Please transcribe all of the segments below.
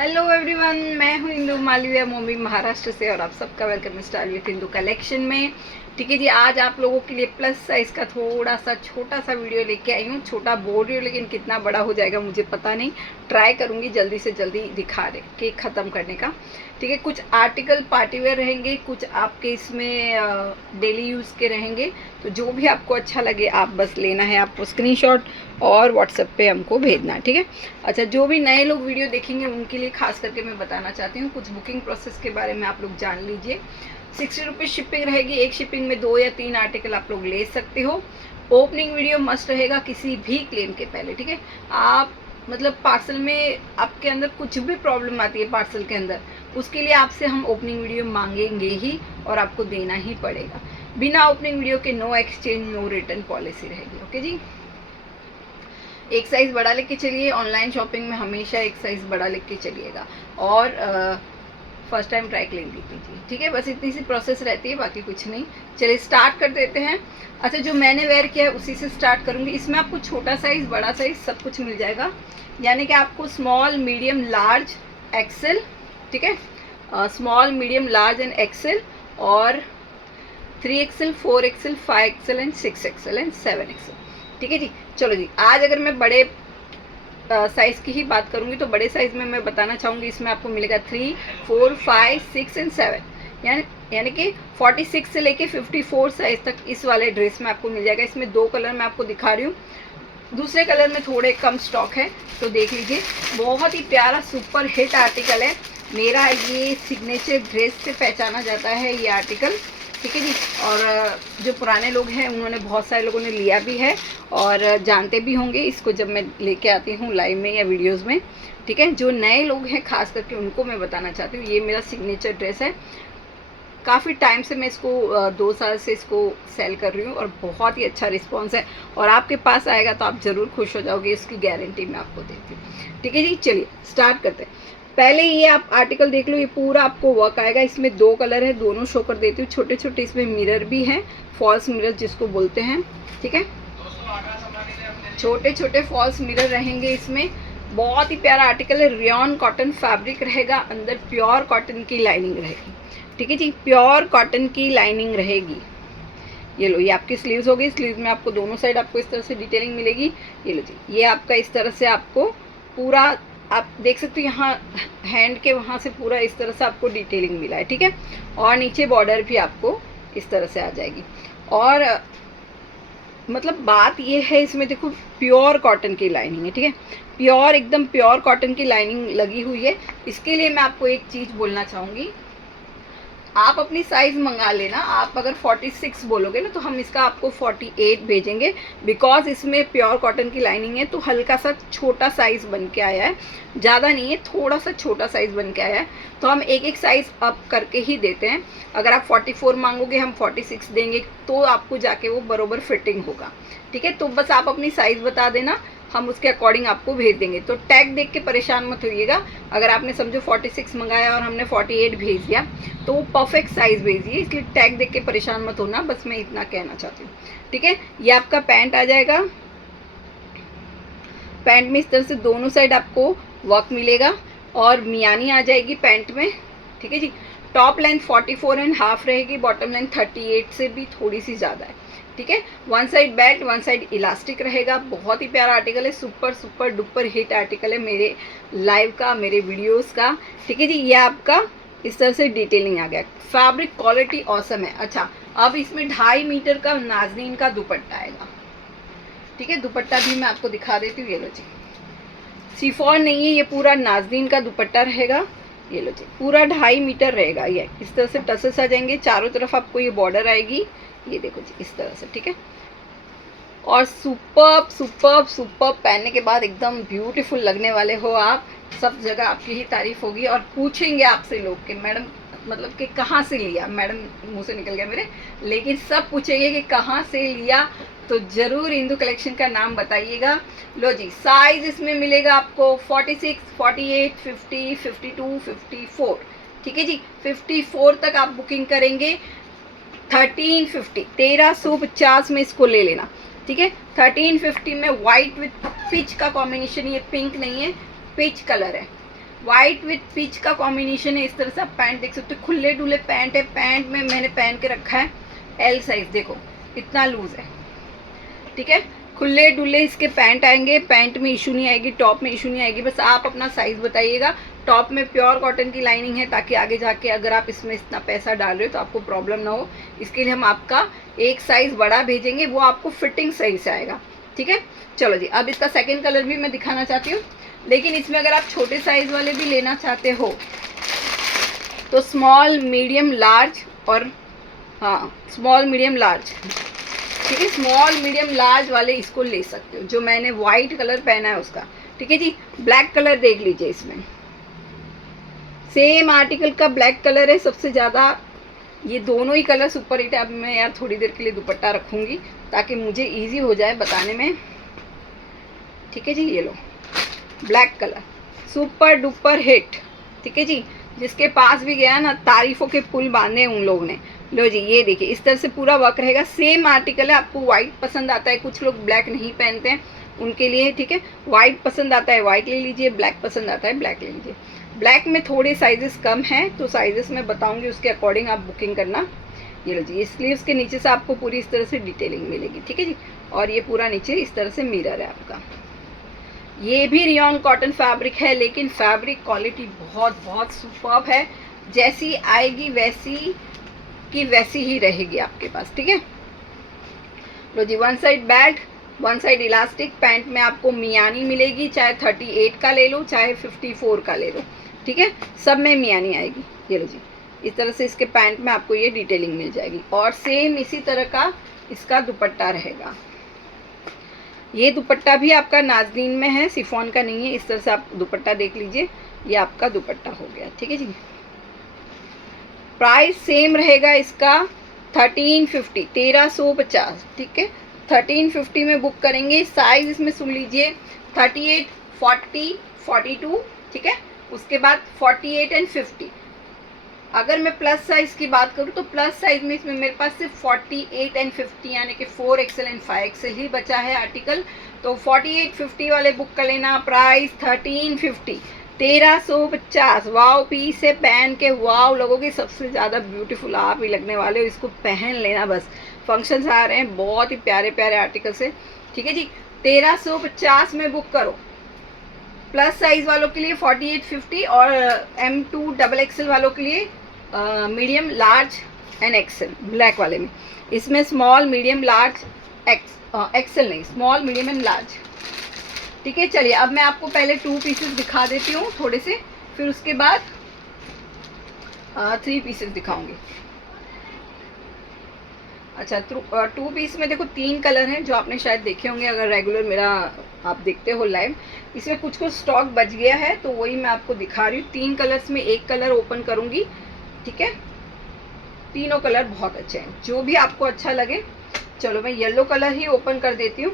Hello everyone, मैं हूँ इंदु मालवीय, मुंबई महाराष्ट्र से, और आप सबका welcome style with Indu collection में। ठीक है जी, आज आप लोगों के लिए प्लस साइज़ का थोड़ा सा छोटा सा वीडियो लेके आई हूँ। छोटा बोल रही हूँ लेकिन कितना बड़ा हो जाएगा मुझे पता नहीं, ट्राई करूँगी जल्दी से जल्दी दिखा रहे केक ख़त्म करने का। ठीक है, कुछ आर्टिकल पार्टीवेयर रहेंगे, कुछ आपके इसमें डेली यूज़ के रहेंगे। तो जो भी आपको अच्छा लगे आप बस लेना है, आपको स्क्रीनशॉट और व्हाट्सएप पे हमको भेजना है। ठीक है। अच्छा, जो भी नए लोग वीडियो देखेंगे उनके लिए खास करके मैं बताना चाहती हूँ, कुछ बुकिंग प्रोसेस के बारे में आप लोग जान लीजिए। 60 रुपीज़ शिपिंग रहेगी, एक शिपिंग में 2 या 3 आर्टिकल आप लोग ले सकते हो। ओपनिंग वीडियो मस्ट रहेगा किसी भी क्लेम के पहले। ठीक है, आप मतलब पार्सल में आपके अंदर कुछ भी प्रॉब्लम आती है पार्सल के अंदर, उसके लिए आपसे हम ओपनिंग वीडियो मांगेंगे ही और आपको देना ही पड़ेगा। बिना ओपनिंग वीडियो के no exchange no return policy रहेगी। ओके जी, एक साइज़ बड़ा लेके चलिए। ऑनलाइन शॉपिंग में हमेशा एक साइज़ बड़ा लेके चलिएगा, और फर्स्ट टाइम ट्राई क्लीन कीजिए। ठीक है, बस इतनी सी प्रोसेस रहती है, बाकी कुछ नहीं। चलिए स्टार्ट कर देते हैं। अच्छा, जो मैंने वेयर किया है उसी से स्टार्ट करूँगी। इसमें आपको छोटा साइज़ बड़ा साइज़ सब कुछ मिल जाएगा, यानी कि आपको स्मॉल मीडियम लार्ज एक्सेल, ठीक है, small medium large and XL, और 3XL 4XL 5XL and 6XL and 7XL। ठीक है जी। चलो जी, आज अगर मैं बड़े साइज़ की ही बात करूँगी तो बड़े साइज़ में मैं बताना चाहूँगी, इसमें आपको मिलेगा 3, 4, 5, 6 एंड 7, यानी कि 46 से लेके 54 साइज़ तक इस वाले ड्रेस में आपको मिल जाएगा। इसमें 2 कलर मैं आपको दिखा रही हूँ, दूसरे कलर में थोड़े कम स्टॉक है, तो देख लीजिए। बहुत ही प्यारा सुपर हिट आर्टिकल है मेरा, ये सिग्नेचर ड्रेस से पहचाना जाता है ये आर्टिकल। ठीक है जी, और जो पुराने लोग हैं उन्होंने, बहुत सारे लोगों ने लिया भी है और जानते भी होंगे इसको जब मैं लेके आती हूँ लाइव में या वीडियोस में। ठीक है, जो नए लोग हैं खास करके उनको मैं बताना चाहती हूँ, ये मेरा सिग्नेचर ड्रेस है। काफ़ी टाइम से मैं इसको 2 साल से इसको सेल कर रही हूँ और बहुत ही अच्छा रिस्पॉन्स है, और आपके पास आएगा तो आप ज़रूर खुश हो जाओगे, इसकी गारंटी मैं आपको देती हूँ। ठीक है जी, चलिए स्टार्ट करते हैं। पहले ये आप आर्टिकल देख लो, ये पूरा आपको वर्क आएगा। इसमें 2 कलर है, दोनों शो कर देती हूँ। छोटे छोटे इसमें मिरर भी हैं, फॉल्स मिरर जिसको बोलते हैं। ठीक है, छोटे छोटे फॉल्स मिरर रहेंगे इसमें। बहुत ही प्यारा आर्टिकल है, रेयॉन कॉटन फैब्रिक रहेगा, अंदर प्योर कॉटन की लाइनिंग रहेगी। ठीक है जी, प्योर कॉटन की लाइनिंग रहेगी। ये लो, ये आपकी स्लीव्स होगी। स्लीव्स में आपको दोनों साइड आपको इस तरह से डिटेलिंग मिलेगी। ये लो जी, ये आपका इस तरह से आपको पूरा आप देख सकते हो, यहाँ हैंड के वहाँ से पूरा इस तरह से आपको डिटेलिंग मिला है। ठीक है, और नीचे बॉर्डर भी आपको इस तरह से आ जाएगी। और मतलब बात ये है, इसमें देखो प्योर कॉटन की लाइनिंग है। ठीक है, प्योर, एकदम प्योर कॉटन की लाइनिंग लगी हुई है। इसके लिए मैं आपको एक चीज़ बोलना चाहूँगी, आप अपनी साइज़ मंगा लेना। आप अगर 46 बोलोगे ना तो हम इसका आपको 48 भेजेंगे, बिकॉज इसमें प्योर कॉटन की लाइनिंग है, तो हल्का सा छोटा साइज़ बन के आया है, ज़्यादा नहीं है, थोड़ा सा छोटा साइज़ बन के आया है, तो हम एक एक साइज़ अप करके ही देते हैं। अगर आप 44 मांगोगे हम 46 देंगे, तो आपको जाके वो बरोबर फिटिंग होगा। ठीक है, तो बस आप अपनी साइज़ बता देना, हम उसके अकॉर्डिंग आपको भेज देंगे। तो टैग देख के परेशान मत होइएगा, अगर आपने समझो 46 मंगाया और हमने 48 भेज दिया तो वो परफेक्ट साइज़ भेजिए, इसलिए टैग देख के परेशान मत होना, बस मैं इतना कहना चाहती हूँ। ठीक है, ये आपका पैंट आ जाएगा। पैंट में इस तरह से दोनों साइड आपको वर्क मिलेगा और मियानी आ जाएगी पैंट में। ठीक है जी, टॉप लेंथ 44.5 रहेगी, बॉटम लेंथ 38 से भी थोड़ी सी ज़्यादा है। ठीक है, 1 साइड बेल्ट 1 साइड इलास्टिक रहेगा। बहुत ही प्यारा आर्टिकल है, super super duper hit article है मेरे लाइव का, मेरे वीडियोस का। ठीक है जी, ये आपका इस तरह से डिटेलिंग आ गया। फैब्रिक क्वालिटी ऑसम है। अच्छा, अब इसमें 2.5 मीटर का नाजनीन का दुपट्टा आएगा। ठीक है, दुपट्टा भी मैं आपको दिखा देती हूँ। ये लो जी, शिफॉन नहीं है, ये पूरा नाजनीन का दुपट्टा रहेगा। ये लो जी, पूरा 2.5 मीटर रहेगा। ये इस तरह से टसल्स आ जाएंगे, चारों तरफ आपको ये बॉर्डर आएगी। ये देखो जी, इस तरह से। ठीक है, और सुपर्ब सुपर्ब सुपर्ब, पहनने के बाद एकदम ब्यूटीफुल लगने वाले हो आप। सब जगह आपकी ही तारीफ होगी, और पूछेंगे आपसे लोग कि मैडम, मतलब कि कहाँ से लिया, मैडम मुंह से निकल गया मेरे, लेकिन सब पूछेंगे कि कहाँ से लिया, तो ज़रूर इंदु कलेक्शन का नाम बताइएगा। लो जी, साइज इसमें मिलेगा आपको 46, 48, 50, 52, 54। ठीक है जी, 54 तक आप बुकिंग करेंगे। 1350 में इसको ले लेना। ठीक है, 1350 में वाइट विथ पिच का कॉम्बिनेशन, ये पिंक नहीं है, पिच कलर है। व्हाइट विथ पिच का कॉम्बिनेशन है। इस तरह से आप पैंट देख सकते हो, खुले डुले पैंट है। पैंट में मैंने पहन के रखा है एल साइज, देखो इतना लूज है, ठीक है। खुले डुले इसके पैंट आएंगे, पैंट में इशू नहीं आएगी, टॉप में इशू नहीं आएगी। बस आप अपना साइज बताइएगा। टॉप में प्योर कॉटन की लाइनिंग है, ताकि आगे जाके अगर आप इसमें इतना पैसा डाल रहे हो तो आपको प्रॉब्लम ना हो। इसके लिए हम आपका एक साइज बड़ा भेजेंगे, वो आपको फिटिंग सही से आएगा, ठीक है। चलो जी, अब इसका सेकेंड कलर भी मैं दिखाना चाहती हूँ, लेकिन इसमें अगर आप छोटे साइज वाले भी लेना चाहते हो तो स्मॉल, मीडियम, लार्ज और हाँ स्मॉल, मीडियम, लार्ज, ठीक है। स्मॉल, मीडियम, लार्ज वाले इसको ले सकते हो, जो मैंने वाइट कलर पहना है उसका, ठीक है जी। ब्लैक कलर देख लीजिए, इसमें सेम आर्टिकल का ब्लैक कलर है सबसे ज़्यादा। ये दोनों ही कलर सुपर हिट है। अब मैं यार थोड़ी देर के लिए दुपट्टा रखूँगी ताकि मुझे इजी हो जाए बताने में, ठीक है जी। ये लो black colour super duper hit, ठीक है जी। जिसके पास भी गया ना, तारीफों के पुल बांधे उन लोगों ने। लो जी, ये देखिए इस तरह से पूरा वर्क रहेगा। सेम आर्टिकल है। आपको व्हाइट पसंद आता है, कुछ लोग ब्लैक नहीं पहनते हैं, उनके लिए, ठीक है। व्हाइट पसंद आता है व्हाइट ले लीजिए, ब्लैक पसंद आता है ब्लैक ले लीजिए। ब्लैक में थोड़े साइजेस कम हैं, तो साइजेस मैं बताऊंगी, उसके अकॉर्डिंग आप बुकिंग करना। ये लो जी, स्लीव्स के नीचे से आपको पूरी इस तरह से डिटेलिंग मिलेगी, ठीक है जी। और ये पूरा नीचे इस तरह से मिरर है आपका। ये भी रियॉन कॉटन फैब्रिक है, लेकिन फैब्रिक क्वालिटी बहुत बहुत सुपर्ब है। जैसी आएगी वैसी की वैसी ही रहेगी आपके पास, ठीक है। लो जी, one side belt, one side elastic. Pant में आपको मियानी मिलेगी, चाहे 38 का ले लो चाहे 54 का ले लो, ठीक है। सब में मियानी आएगी। ये लो जी, इस तरह से इसके पैंट में आपको ये डिटेलिंग मिल जाएगी। और सेम इसी तरह का इसका दुपट्टा रहेगा। ये दुपट्टा भी आपका नाज़नीन में है, शिफॉन का नहीं है। इस तरह से आप दुपट्टा देख लीजिए, ये आपका दुपट्टा हो गया, ठीक है जी। प्राइस सेम रहेगा इसका 1350, 1350, ठीक है। 1350 में बुक करेंगे। साइज इसमें सुन लीजिए 38, 40, 42, ठीक है। उसके बाद 48 एंड 50। अगर मैं प्लस साइज की बात करूँ तो प्लस साइज में इसमें मेरे पास सिर्फ 48 एंड 50 यानी कि 4XL एंड 5XL ही बचा है आर्टिकल। तो 48, 50 वाले बुक कर लेना। प्राइस 1350, 1350। वाव पीस से पहन के वाव लगोगे, सबसे ज़्यादा ब्यूटीफुल आप ही लगने वाले हो। इसको पहन लेना बस, फंक्शंस आ रहे हैं, बहुत ही प्यारे प्यारे आर्टिकल से, ठीक है जी। 1350 में बुक करो। प्लस साइज वालों के लिए 48, 50 और M2 XXL वालों के लिए medium, large and XL black वाले में। इसमें स्मॉल, मीडियम, लार्ज, एक्सेल नहीं, स्मॉल, मीडियम एंड लार्ज, ठीक है। चलिए अब मैं आपको पहले 2 पीसेस दिखा देती हूँ थोड़े से, फिर उसके बाद 3 पीसेस दिखाऊंगी। अच्छा, 2 पीस में देखो 3 कलर हैं जो आपने शायद देखे होंगे अगर रेगुलर मेरा आप देखते हो लाइव। इसमें कुछ स्टॉक बच गया है तो वही मैं आपको दिखा रही हूँ। 3 कलर्स में एक कलर ओपन करूँगी, ठीक है। तीनों कलर बहुत अच्छे हैं, जो भी आपको अच्छा लगे। चलो मैं येलो कलर ही ओपन कर देती हूँ।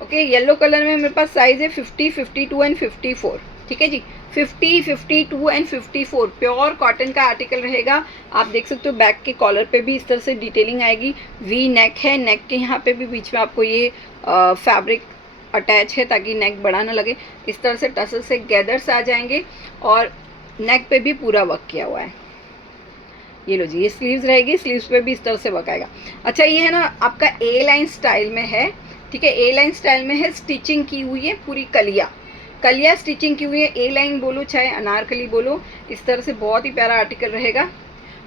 ओके, येलो कलर में मेरे पास साइज है 50, 52 एंड 54, ठीक है जी। 50, 52 एंड 54 प्योर कॉटन का आर्टिकल रहेगा। आप देख सकते हो बैक के कॉलर पे भी इस तरह से डिटेलिंग आएगी। वी नेक है, नेक के यहाँ पे भी बीच में आपको ये फैब्रिक अटैच है ताकि नेक बड़ा ना लगे। इस तरह से टसल से गैदर्स आ जाएंगे और नेक पे भी पूरा वर्क किया हुआ है। ये लो जी, ये स्लीव्स रहेगी, स्लीव्स पे भी इस तरह से वर्क आएगा। अच्छा, ये है ना आपका ए लाइन स्टाइल में है, ठीक है। ए लाइन स्टाइल में है, स्टिचिंग की हुई है पूरी कलिया स्टिचिंग की हुई है। ए लाइन बोलो चाहे अनारकली बोलो, इस तरह से बहुत ही प्यारा आर्टिकल रहेगा।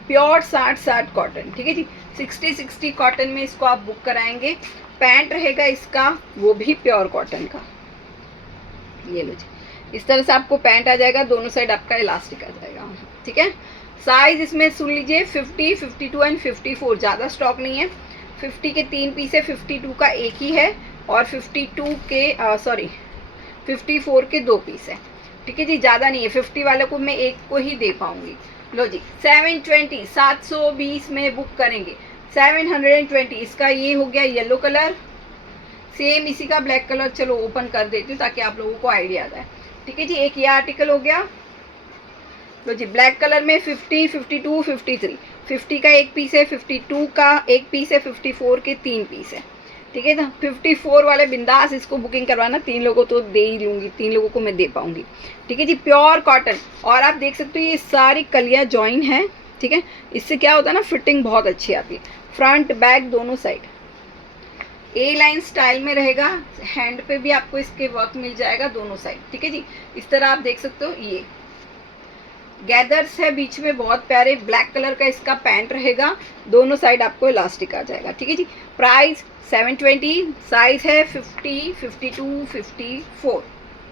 प्योर 60 कॉटन, ठीक है जी। 60 कॉटन में इसको आप बुक कराएंगे। पैंट रहेगा इसका वो भी प्योर कॉटन का। ये लो जी, इस तरह से आपको पैंट आ जाएगा, दोनों साइड आपका इलास्टिक आ जाएगा, ठीक है। साइज इसमें सुन लीजिए 50, 52 एंड 54, ज़्यादा स्टॉक नहीं है। 50 के 3 पीस है, 52 का एक ही है और 54 के 2 पीस है, ठीक है जी। ज़्यादा नहीं है, 50 वाले को मैं एक को ही दे पाऊंगी। लो जी, 720, 720 में बुक करेंगे। 720 इसका ये हो गया येलो कलर, सेम इसी का ब्लैक कलर। चलो ओपन कर देती हूँ ताकि आप लोगों को आइडिया आ जाए, ठीक है जी। एक ये आर्टिकल हो गया। लो जी, ब्लैक कलर में 50, 52, 53, 50 का एक पीस है, 52 का एक पीस है, 54 के 3 पीस है, ठीक है ना। 54 वाले बिंदास इसको बुकिंग करवाना, 3 लोगों तो दे ही लूँगी, 3 लोगों को मैं दे पाऊँगी। ठीक है जी, प्योर कॉटन। और आप देख सकते हो ये सारी कलियाँ जॉइन हैं। ठीक है, इससे क्या होता है ना, फिटिंग बहुत अच्छी आती है, फ्रंट बैक दोनों साइड ए लाइन स्टाइल में रहेगा। हैंड पे भी आपको इसके वर्क मिल जाएगा दोनों साइड। ठीक है जी, इस तरह आप देख सकते हो। ये गैदर्स है बीच में, बहुत प्यारे ब्लैक कलर का इसका पैंट रहेगा, दोनों साइड आपको इलास्टिक आ जाएगा। ठीक है जी, प्राइस 720, साइज है 50, 52, 54।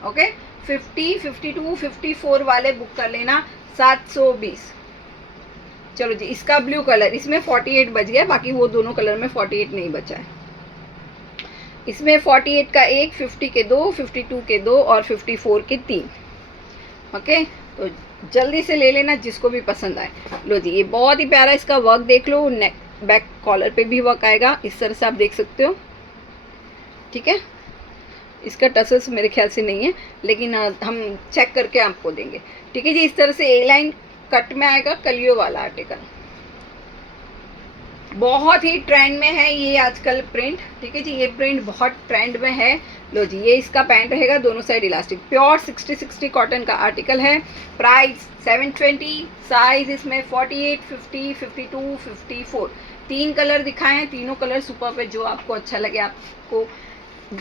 ओके, 50, 52, 54 वाले बुक कर लेना, 720। चलो जी, इसका ब्लू कलर, इसमें 48 बच गया, बाकी वो दोनों कलर में 48 नहीं बचा है। इसमें 48 का एक, 50 के 2, 52 के 2 और 54 के 3। ओके, तो जल्दी से ले लेना जिसको भी पसंद आए। लो जी, ये बहुत ही प्यारा इसका वर्क देख लो, नेक बैक कॉलर पे भी वर्क आएगा, इस तरह से आप देख सकते हो। ठीक है, इसका टसल्स मेरे ख्याल से नहीं है, लेकिन हम चेक करके आपको देंगे। ठीक है जी, इस तरह से ए लाइन कट में आएगा, कलियों वाला आर्टिकल, बहुत ही ट्रेंड में है ये आजकल प्रिंट। ठीक है जी, ये प्रिंट बहुत ट्रेंड में है। लो जी, ये इसका पैंट रहेगा, दोनों साइड इलास्टिक, प्योर 60 कॉटन का आर्टिकल है। प्राइस 720, साइज इसमें 48, 50, 52, 54। 3 कलर दिखाए हैं, तीनों कलर सुपर्ब है। जो आपको अच्छा लगे, आपको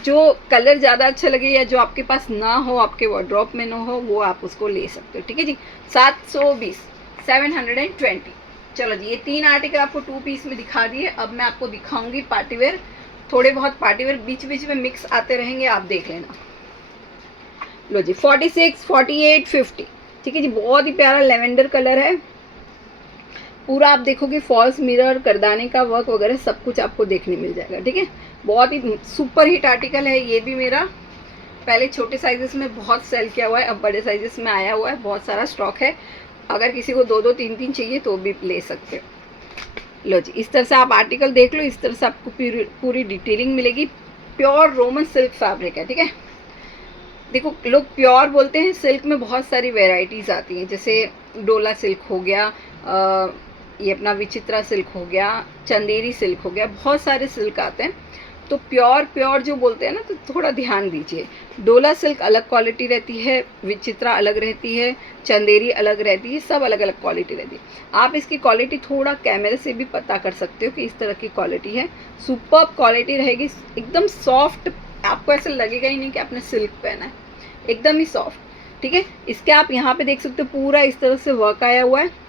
जो कलर ज़्यादा अच्छा लगे या जो आपके पास ना हो, आपके वार्डरोब में ना हो, वो आप उसको ले सकते हो। ठीक है जी, 720, 720। चलो जी, ये 3 आर्टिकल आपको 2 पीस में दिखा दिए। अब मैं आपको दिखाऊंगी पार्टीवेयर, थोड़े बहुत पार्टीवेयर बीच बीच में मिक्स आते रहेंगे, आप देख लेना। लो जी, 46, 48, 50। ठीक है जी, बहुत ही प्यारा लेवेंडर कलर है, पूरा आप देखोगे फॉल्स मिरर, करदाने का वर्क वगैरह सब कुछ आपको देखने मिल जाएगा। ठीक है, बहुत ही सुपर हिट आर्टिकल है। ये भी मेरा पहले छोटे साइजेस में बहुत सेल किया हुआ है, अब बड़े साइजेस में आया हुआ है, बहुत सारा स्टॉक है। अगर किसी को 2-2, 3-3 चाहिए तो भी ले सकते हो। लो जी, इस तरह से आप आर्टिकल देख लो, इस तरह से आपको पूरी डिटेलिंग मिलेगी। प्योर रोमन सिल्क फैब्रिक है। ठीक है, देखो लोग प्योर बोलते हैं, सिल्क में बहुत सारी वेराइटीज़ आती हैं, जैसे डोला सिल्क हो गया, ये अपना विचित्रा सिल्क हो गया, चंदेरी सिल्क हो गया, बहुत सारे सिल्क आते हैं। तो प्योर जो बोलते हैं ना, तो थोड़ा ध्यान दीजिए। डोला सिल्क अलग क्वालिटी रहती है, विचित्रा अलग रहती है, चंदेरी अलग रहती है, सब अलग अलग क्वालिटी रहती है। आप इसकी क्वालिटी थोड़ा कैमरे से भी पता कर सकते हो कि इस तरह की क्वालिटी है। सुपर्ब क्वालिटी रहेगी, एकदम सॉफ्ट, आपको ऐसा लगेगा ही नहीं कि आपने सिल्क पहना है, एकदम ही सॉफ्ट। ठीक है, इसके आप यहाँ पे देख सकते हो, पूरा इस तरह से वर्क आया हुआ है।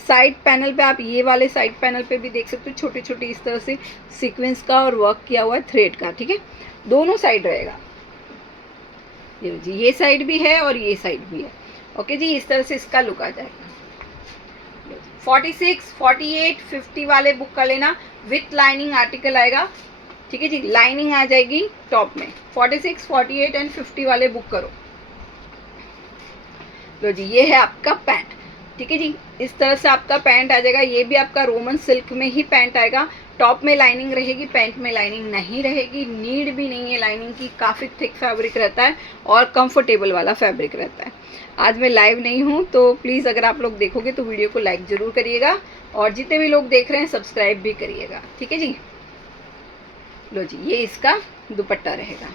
साइड पैनल पे आप ये वाले साइड पैनल पे भी देख सकते हो, छोटी छोटी इस तरह से सीक्वेंस का और वर्क किया हुआ है थ्रेड का। ठीक है, दोनों साइड रहेगा, ये जी, ये साइड भी है और ये साइड भी है। ओके जी, इस तरह से इसका लुक आ जाएगा। 46, 48, 50 वाले बुक कर लेना, विथ लाइनिंग आर्टिकल आएगा। ठीक है जी, लाइनिंग आ जाएगी टॉप में। 46, 48 एंड 50 वाले बुक करो। लो जी, ये है आपका पैंट। ठीक है जी, इस तरह से आपका पैंट आ जाएगा। ये भी आपका रोमन सिल्क में ही पैंट आएगा, टॉप में लाइनिंग रहेगी, पैंट में लाइनिंग नहीं रहेगी, नीड भी नहीं है लाइनिंग की। काफ़ी थिक फैब्रिक रहता है और कंफर्टेबल वाला फैब्रिक रहता है। आज मैं लाइव नहीं हूँ, तो प्लीज़ अगर आप लोग देखोगे तो वीडियो को लाइक ज़रूर करिएगा, और जितने भी लोग देख रहे हैं सब्सक्राइब भी करिएगा। ठीक है जी, लो जी, ये इसका दुपट्टा रहेगा।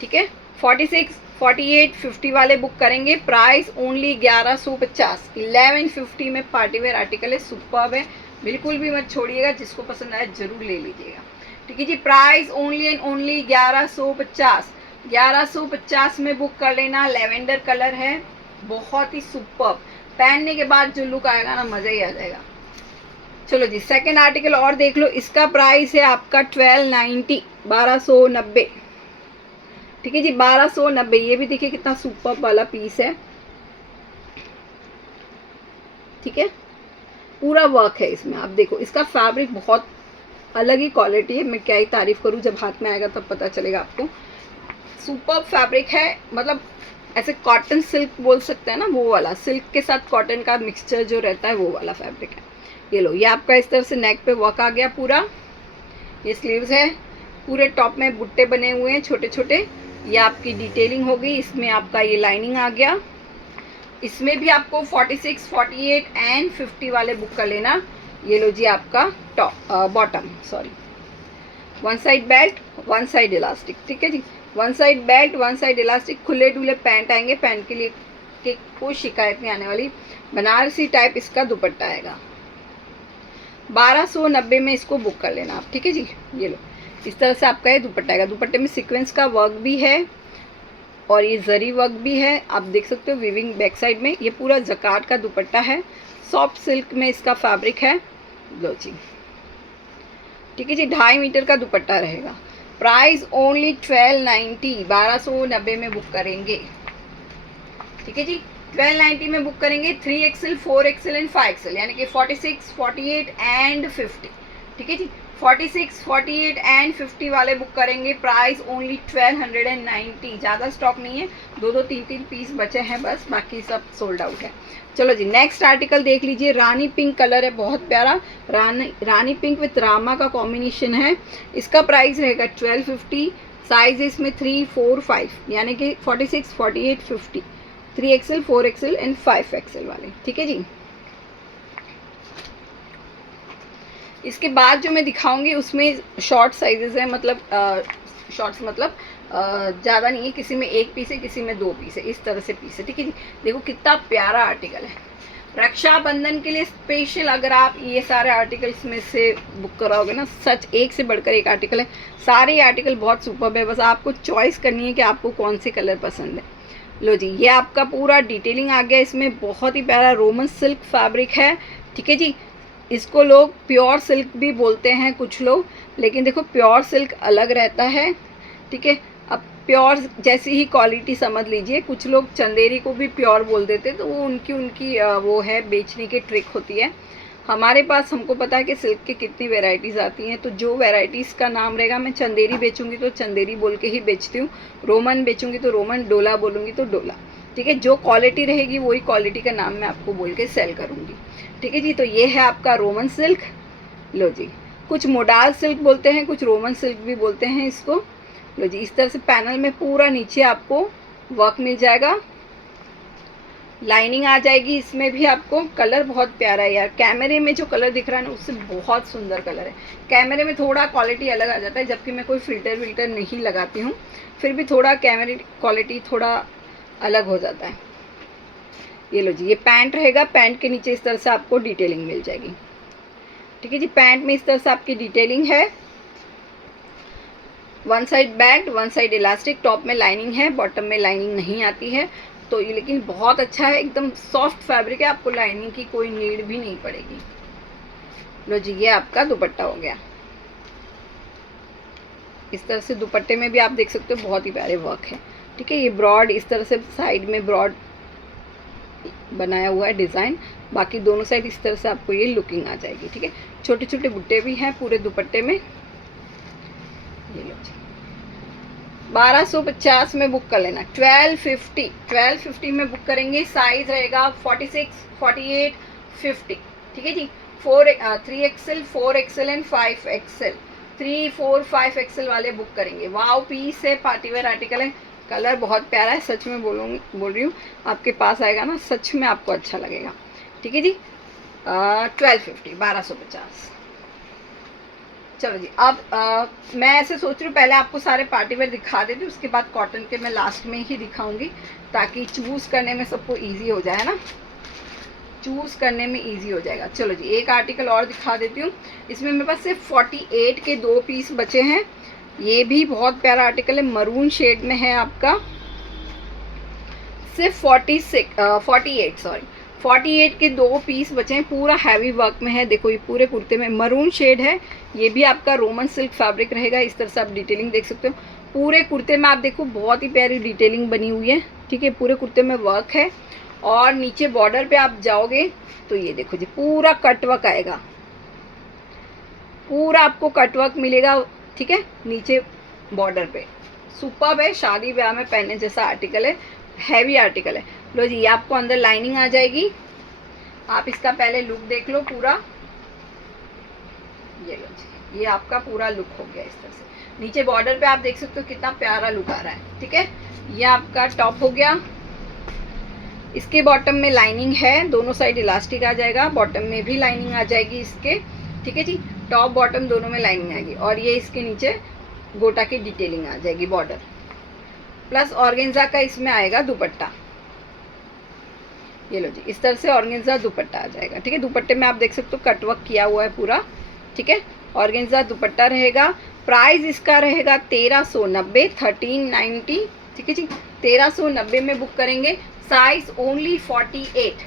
ठीक है, 46, 48, 50 वाले बुक करेंगे। प्राइस ओनली 1150, 1150 में पार्टीवेयर आर्टिकल है, सुपर्ब है, बिल्कुल भी मत छोड़िएगा। जिसको पसंद आए जरूर ले लीजिएगा। ठीक है जी, प्राइस ओनली एंड ओनली 1150, 1150 में बुक कर लेना। लेवेंडर कलर है, बहुत ही सुपर्ब, पहनने के बाद जो लुक आएगा ना, मज़ा ही आ जाएगा। चलो जी, सेकंड आर्टिकल और देख लो। इसका प्राइस है आपका 1290, 1290। ठीक है जी, 1290। ये भी देखिए कितना सुपर्ब वाला पीस है। ठीक है, पूरा वर्क है इसमें, आप देखो इसका फैब्रिक बहुत अलग ही क्वालिटी है। मैं क्या ही तारीफ करूं, जब हाथ में आएगा तब पता चलेगा आपको। सुपर्ब फैब्रिक है, मतलब ऐसे कॉटन सिल्क बोल सकते हैं ना, वो वाला सिल्क के साथ कॉटन का मिक्सचर जो रहता है, वो वाला फैब्रिक है। ये लो, ये आपका इस तरह से नेक पे वर्क आ गया पूरा। ये स्लीव्स है, पूरे टॉप में बुट्टे बने हुए हैं छोटे छोटे। ये आपकी डिटेलिंग हो गई, इसमें आपका ये लाइनिंग आ गया। इसमें भी आपको 46, 48 एंड 50 वाले बुक कर लेना। ये लो जी, आपका top bottom, sorry one side belt, one side elastic, ठीक है जी। One side belt, one side elastic, खुले डुले पैंट आएंगे। पैंट के लिए के कोई शिकायत नहीं आने वाली। बनारसी टाइप इसका दुपट्टा आएगा। 1290 में इसको बुक कर लेना आप, ठीक है जी। ये लो, इस तरह से आपका ये दुपट्टा आएगा। दुपट्टे में सीक्वेंस का वर्क भी है और ये जरी वर्क भी है, आप देख सकते हो वीविंग बैक साइड में। ये पूरा जकार्ड का दुपट्टा है, सॉफ्ट सिल्क में इसका फैब्रिक है। लो जी, ठीक है जी, 2.5 मीटर का दुपट्टा रहेगा। प्राइस ओनली 1290, 1290 में बुक करेंगे, ठीक है जी। 1290 में बुक करेंगे। 3XL, 4XL एंड 5XL, यानी कि 46, 48 एंड 50, ठीक है जी। 46, 48 एंड 50 वाले बुक करेंगे। Price only 1290। ज़्यादा स्टॉक नहीं है, 2-2, 3-3 पीस बचे हैं बस, बाकी सब सोल्ड आउट है। चलो जी, नेक्स्ट आर्टिकल देख लीजिए। रानी पिंक कलर है, बहुत प्यारा। रानी पिंक विथ रामा का कॉम्बिनेशन है। इसका प्राइस रहेगा 1250। साइज है इसमें 3, 4, 5, यानी कि 46, 48, 50, 3XL, 4XL एंड 5XL वाले, ठीक है जी। इसके बाद जो मैं दिखाऊंगी उसमें शॉर्ट साइजेस है, मतलब शॉर्ट्स मतलब ज़्यादा नहीं है। किसी में 1 पीस है, किसी में 2 पीस है, इस तरह से पीस है, ठीक है जी। देखो कितना प्यारा आर्टिकल है। रक्षाबंधन के लिए स्पेशल अगर आप ये सारे आर्टिकल्स में से बुक कराओगे ना, सच एक से बढ़कर एक आर्टिकल है। सारे आर्टिकल बहुत सुपर्ब है, बस आपको चॉइस करनी है कि आपको कौन से कलर पसंद है। लो जी, ये आपका पूरा डिटेलिंग आ गया इसमें। बहुत ही प्यारा रोमन सिल्क फैब्रिक है, ठीक है जी। इसको लोग प्योर सिल्क भी बोलते हैं कुछ लोग, लेकिन देखो प्योर सिल्क अलग रहता है, ठीक है। अब प्योर जैसी ही क्वालिटी समझ लीजिए। कुछ लोग चंदेरी को भी प्योर बोल देते, तो वो उनकी वो है, बेचने की ट्रिक होती है। हमारे पास हमको पता है कि सिल्क की कितनी वेराइटीज़ आती हैं, तो जो वेराइटीज़ का नाम रहेगा, मैं चंदेरी बेचूंगी तो चंदेरी बोल के ही बेचती हूँ, रोमन बेचूंगी तो रोमन, डोला बोलूँगी तो डोला, ठीक है। जो क्वालिटी रहेगी वही क्वालिटी का नाम मैं आपको बोल के सेल करूँगी, ठीक है जी। तो ये है आपका रोमन सिल्क। लो जी, कुछ मोडाल सिल्क बोलते हैं, कुछ रोमन सिल्क भी बोलते हैं इसको। लो जी, इस तरह से पैनल में पूरा नीचे आपको वर्क मिल जाएगा, लाइनिंग आ जाएगी। इसमें भी आपको कलर बहुत प्यारा है यार। कैमरे में जो कलर दिख रहा है ना, उससे बहुत सुंदर कलर है। कैमरे में थोड़ा क्वालिटी अलग आ जाता है, जबकि मैं कोई फिल्टर विल्टर नहीं लगाती हूँ, फिर भी थोड़ा कैमरे क्वालिटी थोड़ा अलग हो जाता है। ये लो जी, ये पैंट रहेगा। पैंट के नीचे इस तरह से आपको डिटेलिंग मिल जाएगी, ठीक है जी। पैंट में इस तरह से आपकी डिटेलिंग है। One side belt, one side elastic, top में लाइनिंग है, बॉटम में लाइनिंग नहीं आती है। तो ये लेकिन बहुत अच्छा है, एकदम सॉफ्ट फैब्रिक है, आपको लाइनिंग की कोई नीड भी नहीं पड़ेगी। लो जी, ये आपका दुपट्टा हो गया। इस तरह से दुपट्टे में भी आप देख सकते हो बहुत ही प्यारे वर्क है, ठीक है। ये ब्रॉड इस तरह से साइड में ब्रॉड बनाया हुआ है डिज़ाइन, बाकी दोनों साइड इस तरह से आपको ये लुकिंग आ जाएगी, ठीक है। छोटे छोटे बुट्टे भी हैं पूरे दुपट्टे में। ये लो जी, 1250 में बुक कर लेना। 1250 में बुक करेंगे। साइज रहेगा 46, 48, 50, ठीक है जी। 3XL, 4XL and 5XL, 3, 4, 5XL वाले बुक करेंगे। वाओ पीस है, पार्टीवेयर आर्टिकल है, कलर बहुत प्यारा है, सच में बोल रही हूँ। आपके पास आएगा ना, सच में आपको अच्छा लगेगा, ठीक है जी। 1250। चलो जी, अब मैं ऐसे सोच रही हूँ पहले आपको सारे पार्टीवेयर दिखा देती हूँ, उसके बाद कॉटन के मैं लास्ट में ही दिखाऊंगी, ताकि चूज़ करने में सबको ईजी हो जाए ना, चूज़ करने में ईजी हो जाएगा। चलो जी, एक आर्टिकल और दिखा देती हूँ। इसमें मेरे पास सिर्फ 48 के 2 पीस बचे हैं। ये भी बहुत प्यारा आर्टिकल है, मरून शेड में है आपका। सिर्फ 48 के 2 पीस बचे हैं। पूरा हैवी वर्क में है, देखो ये पूरे कुर्ते में मरून शेड है। ये भी आपका रोमन सिल्क फैब्रिक रहेगा। इस तरह से आप डिटेलिंग देख सकते हो पूरे कुर्ते में। आप देखो बहुत ही प्यारी डिटेलिंग बनी हुई है, ठीक है। पूरे कुर्ते में वर्क है, और नीचे बॉर्डर पे आप जाओगे तो ये देखो जी, पूरा कटवर्क आएगा, पूरा आपको कटवर्क मिलेगा, ठीक है। नीचे बॉर्डर पे सुपर्ब है, शादी ब्याह में पहनने जैसा आर्टिकल है, हैवी आर्टिकल है। लो जी, ये आपको अंदर लाइनिंग आ जाएगी। आप इसका पहले लुक देख लो पूरा। ये लो जी, ये आपका पूरा लुक हो गया इस तरह से। नीचे बॉर्डर पे आप देख सकते हो कितना प्यारा लुक आ रहा है, ठीक है। ये आपका टॉप हो गया। इसके बॉटम में लाइनिंग है, दोनों साइड इलास्टिक आ जाएगा, बॉटम में भी लाइनिंग आ जाएगी इसके, ठीक है जी। टॉप बॉटम दोनों में लाइनिंग आएगी और ये इसके नीचे गोटा की डिटेलिंग आ जाएगी बॉर्डर, प्लस ऑर्गेन्जा का इसमें आएगा दुपट्टा। ये लो जी, इस तरह से ऑर्गेन्जा दुपट्टा आ जाएगा। ठीक है, दुपट्टे में आप देख सकते हो कटवर्क किया हुआ है पूरा। ठीक है, ऑर्गेन्जा दुपट्टा रहेगा। प्राइस इसका रहेगा 1390, 1390। ठीक है जी, 1390 में बुक करेंगे। Size only 48।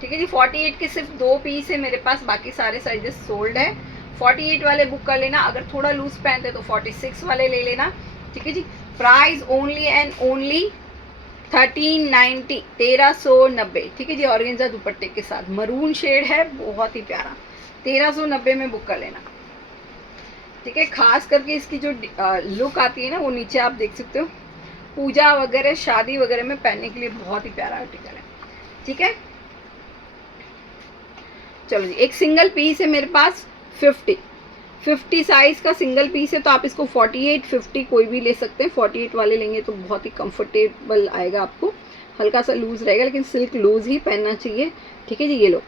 ठीक है जी, 48 के सिर्फ 2 पीस है मेरे पास, बाकी सारे साइजेस सोल्ड है। 48 वाले बुक कर लेना, अगर थोड़ा लूज पहनते तो 46 वाले ले लेना। ठीक है जी, प्राइस ओनली एंड ओनली 1390, 1390। ठीक है जी, ऑर्गेन्जा दुपट्टे के साथ मरून शेड है, बहुत ही प्यारा। 1390 में बुक कर लेना। ठीक है, खास करके इसकी जो लुक आती है ना, वो नीचे आप देख सकते हो, पूजा वगैरह शादी वगैरह में पहनने के लिए बहुत ही प्यारा आर्टिकल है। ठीक है, चलो जी, एक सिंगल पीस है मेरे पास 50 साइज का सिंगल पीस है, तो आप इसको 48, 50 कोई भी ले सकते हैं। 48 वाले लेंगे तो बहुत ही कंफर्टेबल आएगा आपको, हल्का सा लूज रहेगा, लेकिन सिल्क लूज ही पहनना चाहिए। ठीक है जी, ये लो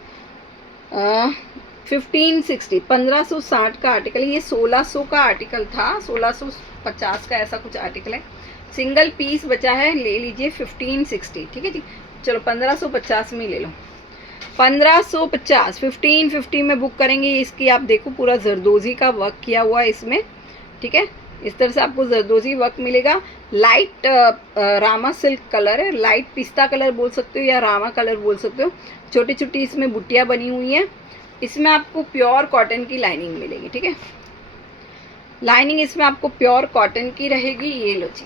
1560, 1560 का आर्टिकल है। ये 1600 का आर्टिकल था, 1650 का ऐसा कुछ आर्टिकल है। सिंगल पीस बचा है, ले लीजिए 1560। ठीक है जी, चलो 1550 में ले लो। 1550, 1550 में बुक करेंगे। इसकी आप देखो पूरा जरदोजी का वर्क किया हुआ है इसमें। ठीक है, इस तरह से आपको जरदोजी वर्क मिलेगा। लाइट रामा सिल्क कलर है, लाइट पिस्ता कलर बोल सकते हो या रामा कलर बोल सकते हो। छोटी छोटी इसमें बुट्टियाँ बनी हुई हैं। इसमें आपको प्योर कॉटन की लाइनिंग मिलेगी। ठीक है, लाइनिंग इसमें आपको प्योर कॉटन की रहेगी। ये लो जी,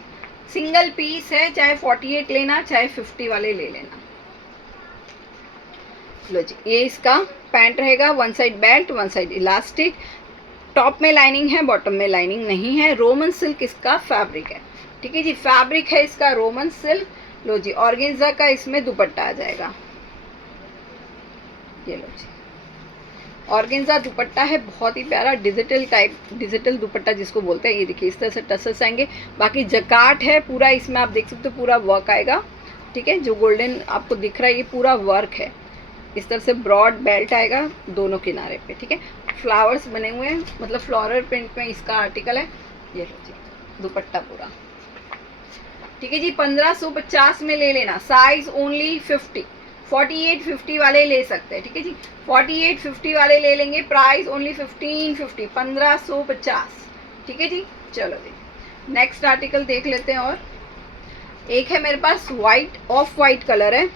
सिंगल पीस है, चाहे 48 लेना चाहे 50 वाले ले लेना। लो जी, ये इसका पैंट रहेगा, one side belt one side elastic. Top में लाइनिंग है, बॉटम में लाइनिंग नहीं है। रोमन सिल्क इसका फैब्रिक है। ठीक है जी, फैब्रिक है इसका रोमन सिल्क। लो जी, ऑर्गेन्जा का इसमें दुपट्टा आ जाएगा। ये लो जी, ऑर्गेन्जा दुपट्टा है, बहुत ही प्यारा डिजिटल टाइप, डिजिटल दुपट्टा जिसको बोलते हैं। ये देखिए इस तरह से टसल्स आएंगे, बाकी जकाट है पूरा, इसमें आप देख सकते हो पूरा वर्क आएगा। ठीक है, जो गोल्डन आपको दिख रहा है ये पूरा वर्क है। इस तरह से ब्रॉड बेल्ट आएगा दोनों किनारे पे। ठीक है, फ्लावर्स बने हुए हैं, मतलब फ्लोरल प्रिंट में इसका आर्टिकल है। ये लो जी, दुपट्टा पूरा। ठीक है जी, 1550 में ले लेना। साइज ओनली 50, 48, 50 वाले ले सकते हैं। ठीक है जी, 48, 50 वाले ले लेंगे। Price only 1550, 1550। ठीक है जी, चलो जी, नेक्स्ट आर्टिकल देख लेते हैं। और एक है मेरे पास वाइट, ऑफ वाइट कलर है,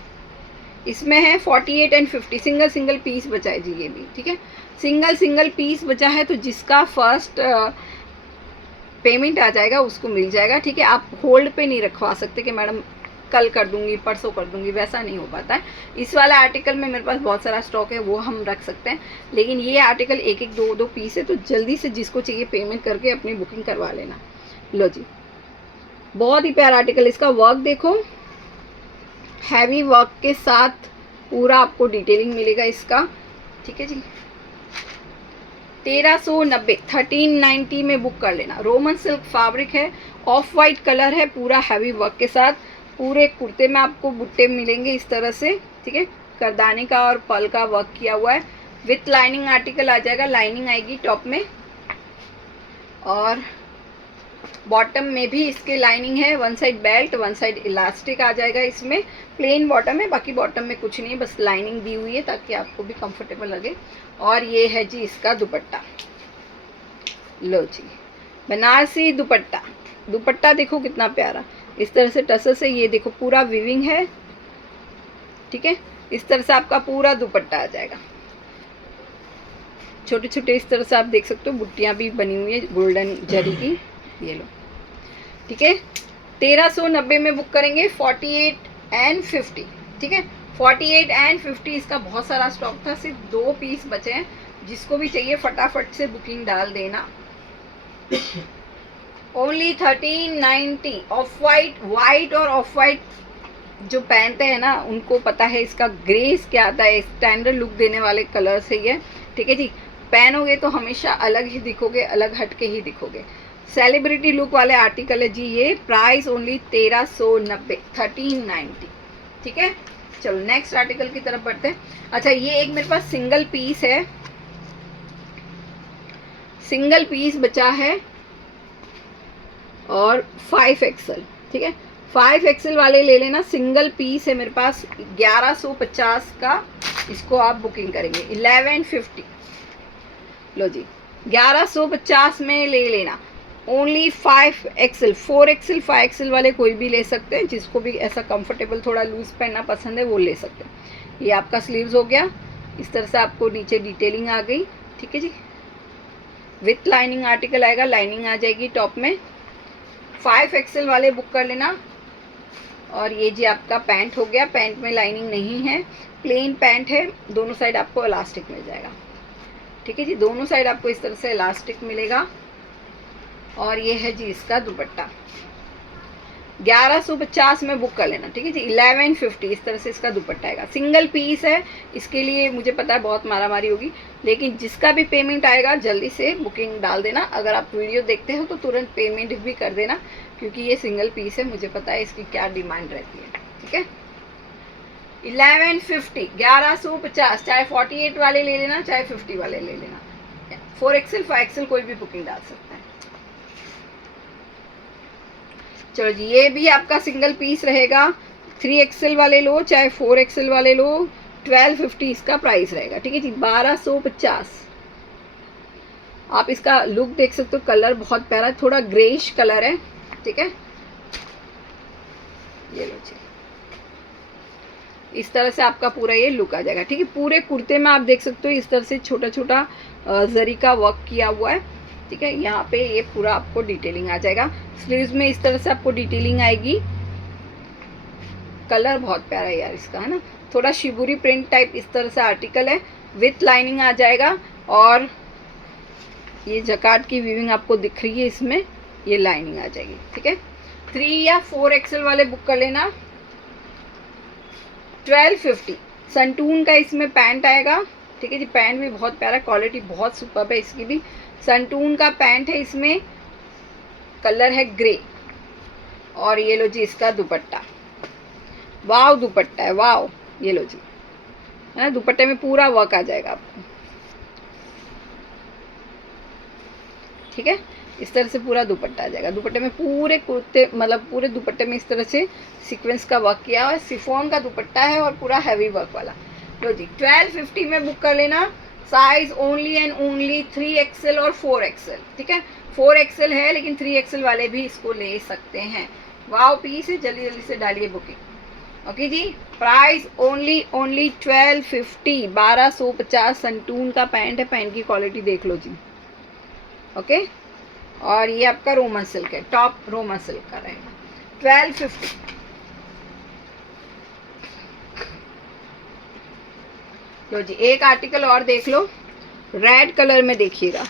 इसमें है 48 एंड 50, सिंगल सिंगल पीस बचा है जी ये भी। ठीक है, सिंगल सिंगल पीस बचा है, तो जिसका फर्स्ट पेमेंट आ जाएगा उसको मिल जाएगा। ठीक है, आप होल्ड पे नहीं रखवा सकते कि मैडम कल कर दूंगी, परसों कर दूंगी, वैसा नहीं हो पाता है। इस वाला आर्टिकल में मेरे पास बहुत सारा स्टॉक है, वो हम रख सकते हैं, लेकिन ये आर्टिकल एक एक दो दो पीस है, तो जल्दी से जिसको चाहिए पेमेंट करके अपनी बुकिंग करवा लेना। लो जी, बहुत ही प्यारा आर्टिकल। इसका वर्क देखो, हैवी वर्क के साथ पूरा आपको डिटेलिंग मिलेगा इसका। ठीक है जी, 1390, 1390 में बुक कर लेना। रोमन सिल्क फैब्रिक है, ऑफ वाइट कलर है, पूरा हैवी वर्क के साथ। पूरे कुर्ते में आपको बुट्टे मिलेंगे इस तरह से। ठीक है, करदाने का और पल का वर्क किया हुआ है, विथ लाइनिंग आर्टिकल आ जाएगा। लाइनिंग आएगी टॉप में और बॉटम में भी इसके लाइनिंग है। One side belt one side elastic आ जाएगा। इसमें प्लेन बॉटम है, बाकी बॉटम में कुछ नहीं, बस लाइनिंग दी हुई है ताकि आपको भी कंफर्टेबल लगे। और ये है जी इसका दुपट्टा। लो जी, बनारसी दुपट्टा। दुपट्टा देखो कितना प्यारा, इस तरह से टसल से, ये देखो पूरा वीविंग है। ठीक है, इस तरह से आपका पूरा दुपट्टा आ जाएगा। छोटे छोटे इस तरह से आप देख सकते हो, बुट्टियाँ भी बनी हुई है गोल्डन जरी की। ये लो, ठीक है, 1390 में बुक करेंगे। 48 एंड 50। ठीक है, 48 एंड 50 इसका बहुत सारा स्टॉक था, सिर्फ 2 पीस बचे हैं। जिसको भी चाहिए फटाफट से बुकिंग डाल देना। ओनली 1390। ऑफ वाइट, वाइट और ऑफ वाइट जो पहनते हैं ना उनको पता है इसका ग्रेस क्या आता है, स्टैंडर्ड लुक देने वाले कलर से ही है। ठीक है जी, पहनोगे तो हमेशा अलग ही दिखोगे, अलग हटके ही दिखोगे। सेलिब्रिटी लुक वाले आर्टिकल है जी ये। Price only 1390, 1390। ठीक है, चलो नेक्स्ट आर्टिकल की तरफ बढ़ते हैं। अच्छा, ये एक मेरे पास सिंगल पीस है, सिंगल पीस बचा है और 5XL, ठीक है। 5XL वाले ले लेना, सिंगल पीस है मेरे पास 1150 का, इसको आप बुकिंग करेंगे 1150। लो जी 1150 में ले लेना, ओनली 5XL। 4XL 5XL वाले कोई भी ले सकते हैं, जिसको भी ऐसा कंफर्टेबल थोड़ा लूज पहनना पसंद है वो ले सकते हैं। ये आपका स्लीव्स हो गया, इस तरह से आपको नीचे डिटेलिंग आ गई, ठीक है जी। विथ लाइनिंग आर्टिकल आएगा, लाइनिंग आ जाएगी टॉप में। 5XL वाले बुक कर लेना। और ये जी आपका पैंट हो गया, पैंट में लाइनिंग नहीं है, प्लेन पैंट है, दोनों साइड आपको इलास्टिक मिल जाएगा, ठीक है जी। दोनों साइड आपको इस तरह से इलास्टिक मिलेगा। और ये है जी इसका दुपट्टा, 1150 में बुक कर लेना, ठीक है जी। 1150 इस तरह से इसका दुपट्टा आएगा। सिंगल पीस है, इसके लिए मुझे पता है बहुत मारामारी होगी, लेकिन जिसका भी पेमेंट आएगा जल्दी से बुकिंग डाल देना। अगर आप वीडियो देखते हो तो तुरंत पेमेंट भी कर देना, क्योंकि ये सिंगल पीस है, मुझे पता है इसकी क्या डिमांड रहती है, ठीक है। 1150 1150, चाहे 48 वाले ले लेना, चाहे 50 वाले ले लेना। 4XL 5XL कोई भी बुकिंग डाल सकता है। चलो जी ये भी आपका सिंगल पीस रहेगा, 3XL वाले लो चाहे 4XL वाले लो, 1250 इसका प्राइस रहेगा, ठीक है जी। 1250। आप इसका लुक देख सकते हो, कलर बहुत प्यारा है, थोड़ा ग्रेइश कलर है, ठीक है। ये लो जी इस तरह से आपका पूरा ये लुक आ जाएगा, ठीक है। पूरे कुर्ते में आप देख सकते हो इस तरह से छोटा छोटा जरी का वर्क किया हुआ है, ठीक है। यहाँ पे ये पूरा आपको डिटेलिंग आ जाएगा। स्लीव्स में इस तरह से आपको डिटेलिंग आएगी। कलर बहुत प्यारा है यार इसका, है ना, थोड़ा शिबुरी प्रिंट टाइप इस तरह से आर्टिकल है, विथ लाइनिंग आ जाएगा। और ये जकार्ड की वीविंग आपको दिख रही है, इसमें ये लाइनिंग आ जाएगी, ठीक है। 3 या 4XL वाले बुक कर लेना, 1250। संटून का इसमें पैंट आएगा, ठीक है जी। पैंट भी बहुत प्यारा, क्वालिटी बहुत सुपर्ब है इसकी भी। संटून का पैंट है, इसमें कलर है ग्रे। और ये लो जी इसका दुपट्टा, वाव दुपट्टा है, वाव। ये लो जी, है ना, दुपट्टे में पूरा वर्क आ जाएगा आपको, ठीक है। इस तरह से पूरा दुपट्टा आ जाएगा। दुपट्टे में पूरे कुर्ते मतलब पूरे दुपट्टे में इस तरह से सीक्वेंस का वर्क किया हुआ है, शिफॉन का दुपट्टा है और पूरा हैवी वर्क वाला। लो जी 1250 में बुक कर लेना। Size only and only 3XL और 4XL, ठीक है। 4XL है लेकिन 3XL वाले भी इसको ले सकते हैं। वाव पीस है, जल्दी जल्दी से डालिए बुकिंग। ओके जी, प्राइस ओनली 1250, 1250। संटून का पैंट है, पैंट की क्वालिटी देख लो जी, ओके। और ये आपका रोमन सिल्क है, टॉप रोमन सिल्क का रहेगा, 1250। लो जी एक आर्टिकल और देख लो, रेड कलर में देखिएगा।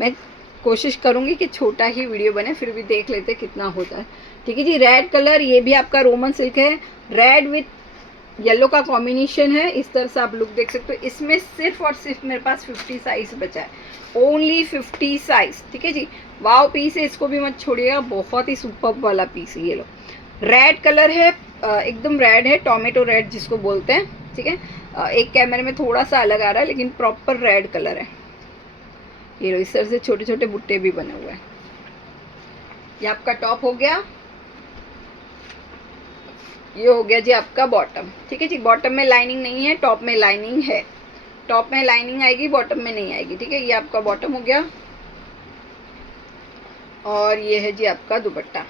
मैं कोशिश करूंगी कि छोटा ही वीडियो बने, फिर भी देख लेते कितना होता है, ठीक है जी। रेड कलर, ये भी आपका रोमन सिल्क है, रेड विथ येलो का कॉम्बिनेशन है। इस तरह से आप लुक देख सकते हो। इसमें सिर्फ और सिर्फ मेरे पास 50 साइज बचा है, ओनली 50 साइज, ठीक है जी। वाव पीस है, इसको भी मत छोड़िएगा, बहुत ही सुपर्ब वाला पीस है। ये लो रेड कलर है, एकदम रेड है, टोमेटो रेड जिसको बोलते हैं, ठीक है। एक कैमरे में थोड़ा सा अलग आ रहा है, लेकिन प्रॉपर रेड कलर है। ये लो इस तरह से छोटे छोटे बुट्टे भी बने हुए हैं। ये आपका टॉप हो गया, ये हो गया जी आपका बॉटम, ठीक है जी। बॉटम में लाइनिंग नहीं है, टॉप में लाइनिंग है। टॉप में लाइनिंग आएगी, बॉटम में नहीं आएगी, ठीक है। ये आपका बॉटम हो गया। और ये है जी आपका दुपट्टा,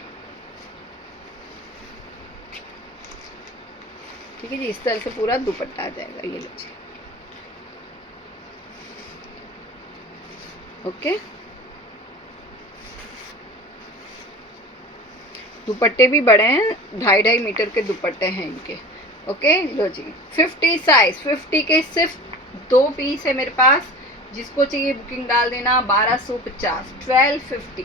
ठीक है जी। इस तरह से पूरा दुपट्टा आ जाएगा, ये लो जी, ओके। दुपट्टे भी बड़े हैं, 2.5 मीटर के दुपट्टे हैं इनके, ओके। लो जी 50 साइज, 50 के सिर्फ 2 पीस है मेरे पास। जिसको चाहिए बुकिंग डाल देना, 1250, 1250।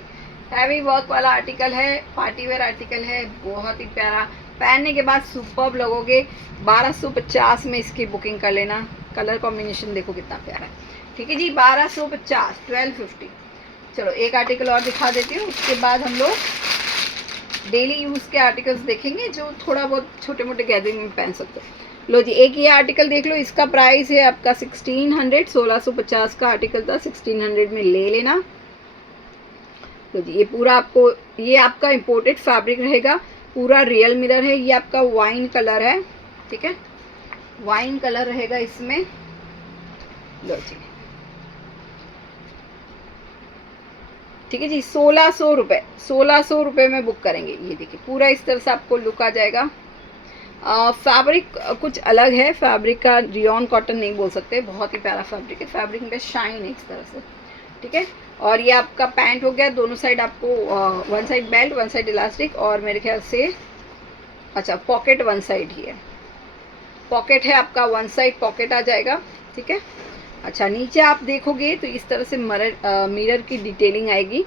हैवी वर्क वाला आर्टिकल है, पार्टी वेयर आर्टिकल है, बहुत ही प्यारा, पहनने के बाद सुपर्ब लगोगे। 1250 में इसकी बुकिंग कर लेना। कलर कॉम्बिनेशन देखो कितना प्यारा है, ठीक है जी। 1250, 1250। चलो एक आर्टिकल और दिखा देती हूँ, उसके बाद हम लोग डेली यूज़ के आर्टिकल्स देखेंगे जो थोड़ा बहुत छोटे मोटे गैदरिंग में पहन सकते हो। लो जी, एक ये आर्टिकल देख लो, इसका प्राइस है आपका 1600, 1650 का आर्टिकल था, 1600 में ले लेना। लो जी, ये पूरा आपको, ये आपका इम्पोर्टेड फैब्रिक रहेगा, पूरा रियल मिरर है, ये आपका वाइन कलर है, ठीक है, वाइन कलर रहेगा इसमें। लो जी, ठीक है जी, 1600 रुपये, 1600 रुपये में बुक करेंगे। ये देखिए पूरा इस तरह से आपको लुक आ जाएगा। फैब्रिक कुछ अलग है, फैब्रिक का रियॉन कॉटन नहीं बोल सकते, बहुत ही प्यारा फैब्रिक है, फैब्रिक में शाइन है इस तरह से, ठीक है। और ये आपका पैंट हो गया, दोनों साइड आपको one side belt, one side elastic, और मेरे ख्याल से अच्छा पॉकेट वन साइड ही है, पॉकेट है आपका, वन साइड पॉकेट आ जाएगा, ठीक है। अच्छा, नीचे आप देखोगे तो इस तरह से मिरर की डिटेलिंग आएगी।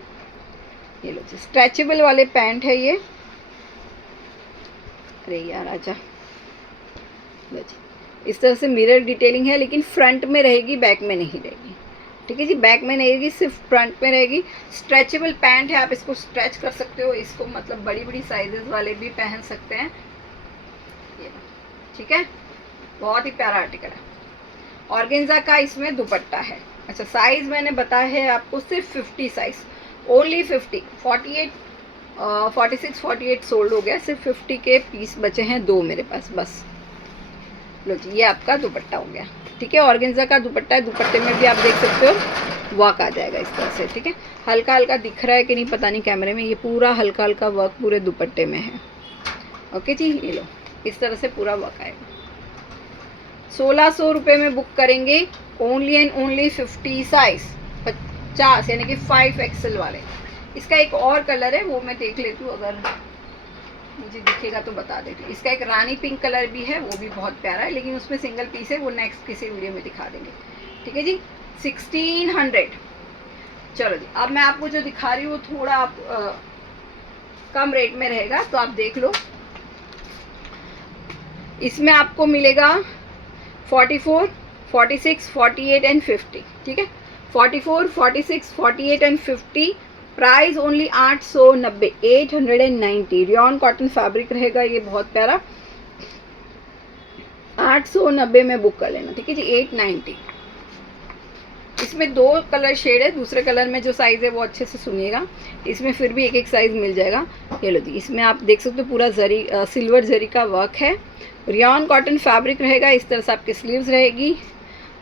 ये लो जी, स्ट्रेचेबल वाले पैंट है ये। अरे यार आजा, लो जी, इस तरह से मिरर डिटेलिंग है, लेकिन फ्रंट में रहेगी, बैक में नहीं रहेगी, ठीक है जी, बैक में नहीं रहेगी, सिर्फ फ्रंट में रहेगी। स्ट्रेचेबल पैंट है, आप इसको स्ट्रेच कर सकते हो, इसको मतलब बड़ी बड़ी साइजेस वाले भी पहन सकते हैं, ये ठीक है, बहुत ही प्यारा आर्टिकल है। ऑर्गेन्जा का इसमें दुपट्टा है। अच्छा, साइज मैंने बताया है आपको सिर्फ 50 साइज, ओनली 50, 48 46 48 सोल्ड हो गया, सिर्फ 50 के पीस बचे हैं, दो मेरे पास बस। लो जी, ये आपका दुपट्टा हो गया, ठीक है, ऑर्गेन्जा का दुपट्टा है, दुपट्टे में भी आप देख सकते हो वर्क आ जाएगा इस तरह से, ठीक है। हल्का हल्का दिख रहा है कि नहीं पता नहीं कैमरे में, ये पूरा हल्का हल्का वर्क पूरे दुपट्टे में है, ओके जी। ये लो, इस तरह से पूरा वर्क आएगा। 1600 रुपये में बुक करेंगे, ओनली एंड ओनली 50 साइज, 50 यानी कि 5XL वाले। इसका एक और कलर है, वो मैं देख लेती हूँ, अगर मुझे दिखेगा तो बता देती हूँ। इसका एक रानी पिंक कलर भी है, वो भी बहुत प्यारा है, लेकिन उसमें सिंगल पीस है, वो नेक्स्ट किसी वीडियो में दिखा देंगे, ठीक है जी। 1600। चलो जी, अब मैं आपको जो दिखा रही हूँ वो थोड़ा आप कम रेट में रहेगा, तो आप देख लो। इसमें आपको मिलेगा 44, 46, 48 एंड 50, ठीक है, 44, 46, 48 and 50। Price only 890, 890। Rayon cotton fabric रहेगा, ये बहुत प्यारा, 890 में बुक कर लेना, ठीक है जी, 890। इसमें दो कलर शेड है, दूसरे कलर में जो साइज़ है वो अच्छे से सुनिएगा, इसमें फिर भी एक एक साइज़ मिल जाएगा। ये लो जी, इसमें आप देख सकते हो पूरा जरी सिल्वर जरी का वर्क है, रियॉन कॉटन फैब्रिक रहेगा, इस तरह से आपकी स्लीव्स रहेगी,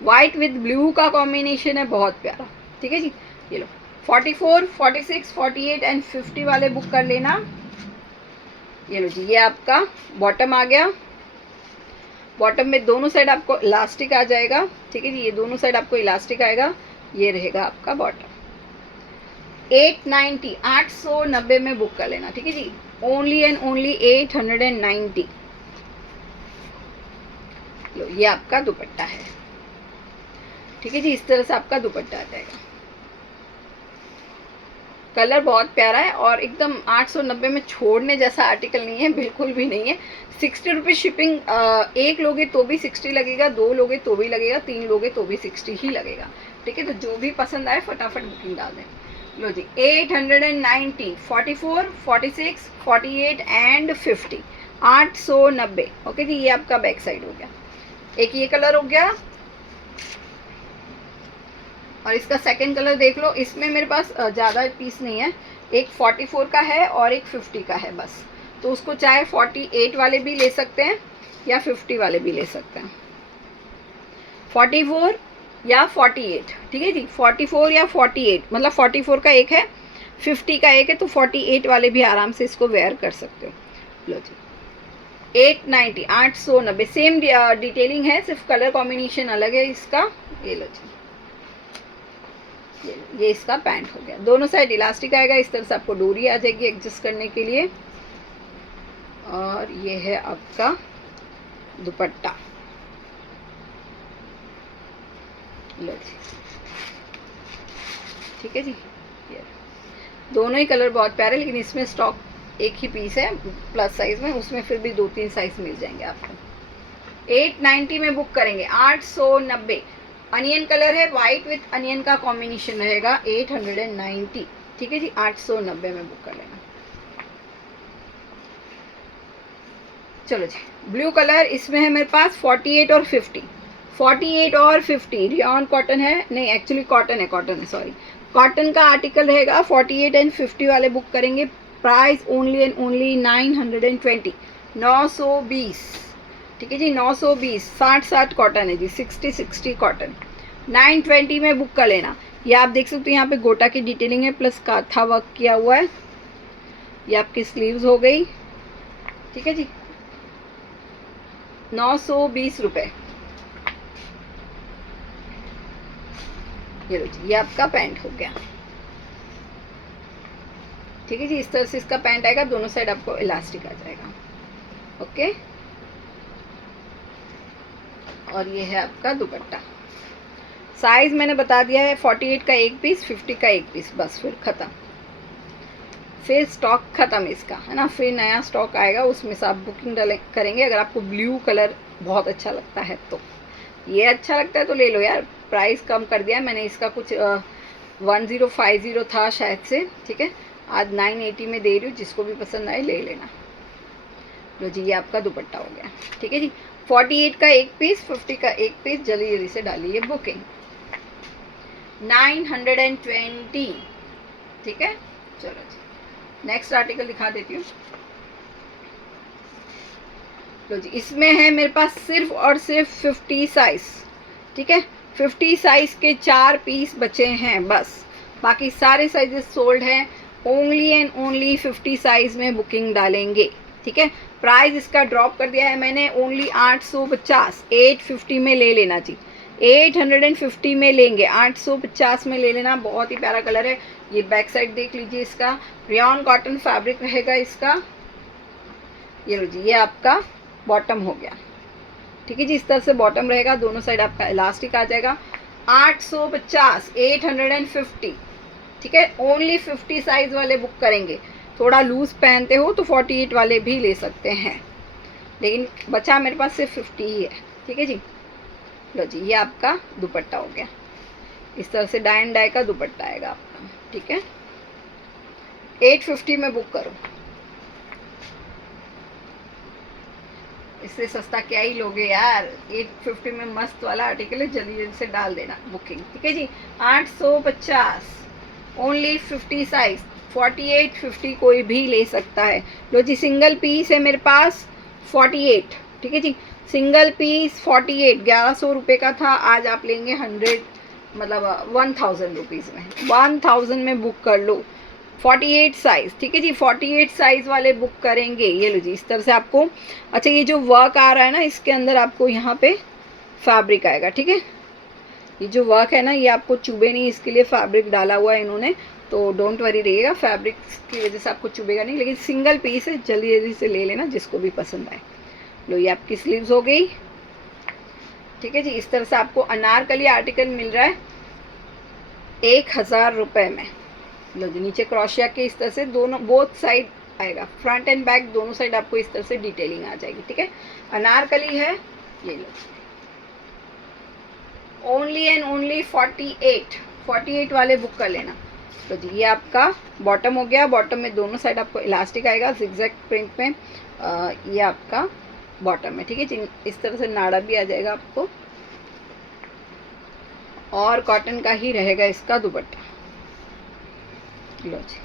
वाइट विद ब्लू का कॉम्बिनेशन है, बहुत प्यारा, ठीक है जी। ये लो, 44, 46, 48 एंड 50 वाले बुक कर लेना। ये लो जी, ये आपका बॉटम आ गया, बॉटम में दोनों साइड आपको इलास्टिक आ जाएगा, ठीक है जी, ये दोनों साइड आपको इलास्टिक आएगा, ये रहेगा आपका बॉटम। 890, 890 में बुक कर लेना, ठीक है जी, ओनली एंड ओनली 890। लो, ये आपका दुपट्टा है, ठीक है जी, इस तरह से आपका दुपट्टा आ जाएगा। कलर बहुत प्यारा है और एकदम 890 में छोड़ने जैसा आर्टिकल नहीं है, बिल्कुल भी नहीं है। 60 रुपये शिपिंग, एक लोगे तो भी 60 लगेगा, दो लोगे तो भी लगेगा, तीन लोगे तो भी 60 ही लगेगा, ठीक है। तो जो भी पसंद आए फटाफट बुकिंग डाल दें। लो जी, 890, 44, 46, 48 एंड 50, 890, ओके जी। ये आपका बैक साइड हो गया, एक ये कलर हो गया, और इसका सेकंड कलर देख लो। इसमें मेरे पास ज़्यादा पीस नहीं है, एक 44 का है और एक 50 का है बस, तो उसको चाहे 48 वाले भी ले सकते हैं या 50 वाले भी ले सकते हैं, 44 या 48, ठीक है जी, 44 या 48, मतलब 44 का एक है, 50 का एक है, तो 48 वाले भी आराम से इसको वेयर कर सकते हो। लो जी, 890, 890, सेम डिटेलिंग है, सिर्फ कलर कॉम्बिनेशन अलग है इसका। ये लो जी, ये इसका पैंट हो गया, दोनों साइड इलास्टिक आएगा, इस तरह से आपको डोरी आ जाएगी एडजस्ट करने के लिए, और ये है आपका दुपट्टा। लो जी, ठीक है जी, ये दोनों ही कलर बहुत प्यारे, लेकिन इसमें स्टॉक एक ही पीस है प्लस साइज में, उसमें फिर भी 2-3 साइज मिल जाएंगे आपको। 890 में बुक करेंगे, 890। अनियन कलर है, वाइट विथ अनियन का कॉम्बिनेशन रहेगा, 890, ठीक है जी, 890 में बुक कर लेना। चलो जी, ब्लू कलर इसमें है मेरे पास 48 और 50, 48 और 50 रियॉन कॉटन है, नहीं एक्चुअली कॉटन है सॉरी, कॉटन का आर्टिकल रहेगा। 48 एंड 50 वाले बुक करेंगे। प्राइस ओनली एंड ओनली 920, 920, ठीक है जी, 920। 60 कॉटन है जी, 60 कॉटन, 920 में बुक कर लेना। ये आप देख सकते हो यहाँ पे गोटा की डिटेलिंग है प्लस काथा वर्क किया हुआ है। ये आपकी स्लीव्स हो गई, ठीक है जी, 920 रुपये। ये लो जी, ये आपका पैंट हो गया, ठीक है जी। इस तरह से इसका पैंट आएगा, दोनों साइड आपको इलास्टिक आ जाएगा, ओके। और ये है आपका दुपट्टा। साइज मैंने बता दिया है, 48 का एक पीस, 50 का एक पीस, बस फिर ख़त्म। फिर स्टॉक ख़त्म इसका, है ना। फिर नया स्टॉक आएगा, उसमें से आप बुकिंग करेंगे। अगर आपको ब्लू कलर बहुत अच्छा लगता है तो, ये अच्छा लगता है तो ले लो यार। प्राइस कम कर दिया है मैंने इसका, कुछ 1050 था शायद से, ठीक है। आज 980 में दे रही हूँ, जिसको भी पसंद आए ले लेना। लो जी, ये आपका दुपट्टा हो गया, ठीक है जी। 48 का एक पीस, 50 का एक पीस, जल्दी जल्दी से डालिए बुकिंग। 920, ठीक है। चलो जी, नेक्स्ट आर्टिकल दिखा देती हूँ। लो जी, इसमें है मेरे पास सिर्फ और सिर्फ 50 साइज, ठीक है। 50 साइज के 4 पीस बचे हैं बस, बाकी सारे साइजेस सोल्ड हैं। ओनली एंड ओनली 50 साइज में बुकिंग डालेंगे, ठीक है। प्राइस इसका ड्रॉप कर दिया है मैंने, ओनली 850, 850 में ले लेना जी, 850 में लेंगे, 850 में ले लेना। बहुत ही प्यारा कलर है। ये बैक साइड देख लीजिए इसका, रियॉन कॉटन फैब्रिक रहेगा इसका। ये लो जी, ये आपका बॉटम हो गया, ठीक है जी। इस तरह से बॉटम रहेगा, दोनों साइड आपका इलास्टिक आ जाएगा। 850, 850, ठीक है। ओनली 50 साइज वाले बुक करेंगे। थोड़ा लूज पहनते हो तो 48 वाले भी ले सकते हैं, लेकिन बचा मेरे पास सिर्फ 50 ही है, ठीक है जी। लो जी, ये आपका दुपट्टा हो गया। इस तरह से डाई एंड डाई का दुपट्टा आएगा आपका, ठीक है। 850 में बुक करो, इससे सस्ता क्या ही लोगे यार। 850 में मस्त वाला आर्टिकल है, जल्दी जल्दी से डाल देना बुकिंग, ठीक है जी। 850, ओनली 50 साइज, 48 50 कोई भी ले सकता है। लो जी, सिंगल पीस है मेरे पास 48, ठीक है जी। सिंगल पीस 48, 1100 रुपये का था, आज आप लेंगे 100 मतलब 1000 रुपीज़ में, 1000 में बुक कर लो। 48 साइज़, ठीक है जी, 48 साइज़ वाले बुक करेंगे। ये लो जी, इस तरह से आपको, अच्छा ये जो वर्क आ रहा है ना, इसके अंदर आपको यहाँ पे फैब्रिक आएगा, ठीक है। ये जो वर्क है ना, ये आपको चुभे नहीं, इसके लिए फैब्रिक डाला हुआ है इन्होंने, तो डोंट वरी रहिएगा, फैब्रिक की वजह से आपको चुभेगा नहीं। लेकिन सिंगल पीस है, जल्दी जल्दी से ले लेना जिसको भी पसंद आए। लो, ये आपकी स्लीव्स हो गई, ठीक है जी। इस तरह से आपको अनारकली आर्टिकल मिल रहा है 1000 रुपये में। लो जी, नीचे क्रोशिया के इस तरह से दोनों बोथ साइड आएगा, फ्रंट एंड बैक दोनों साइड आपको इस तरह से डिटेलिंग आ जाएगी, ठीक है। अनारकली है, ये लो, ओनली एंड ओनली 48 वाले बुक कर लेना। तो जी, ये आपका बॉटम हो गया। बॉटम में दोनों साइड आपको इलास्टिक आएगा जिगजैग प्रिंट में। ये आपका बॉटम है, ठीक है जी। इस तरह से नाड़ा भी आ जाएगा आपको, और कॉटन का ही रहेगा इसका दुपट्टा। लो जी,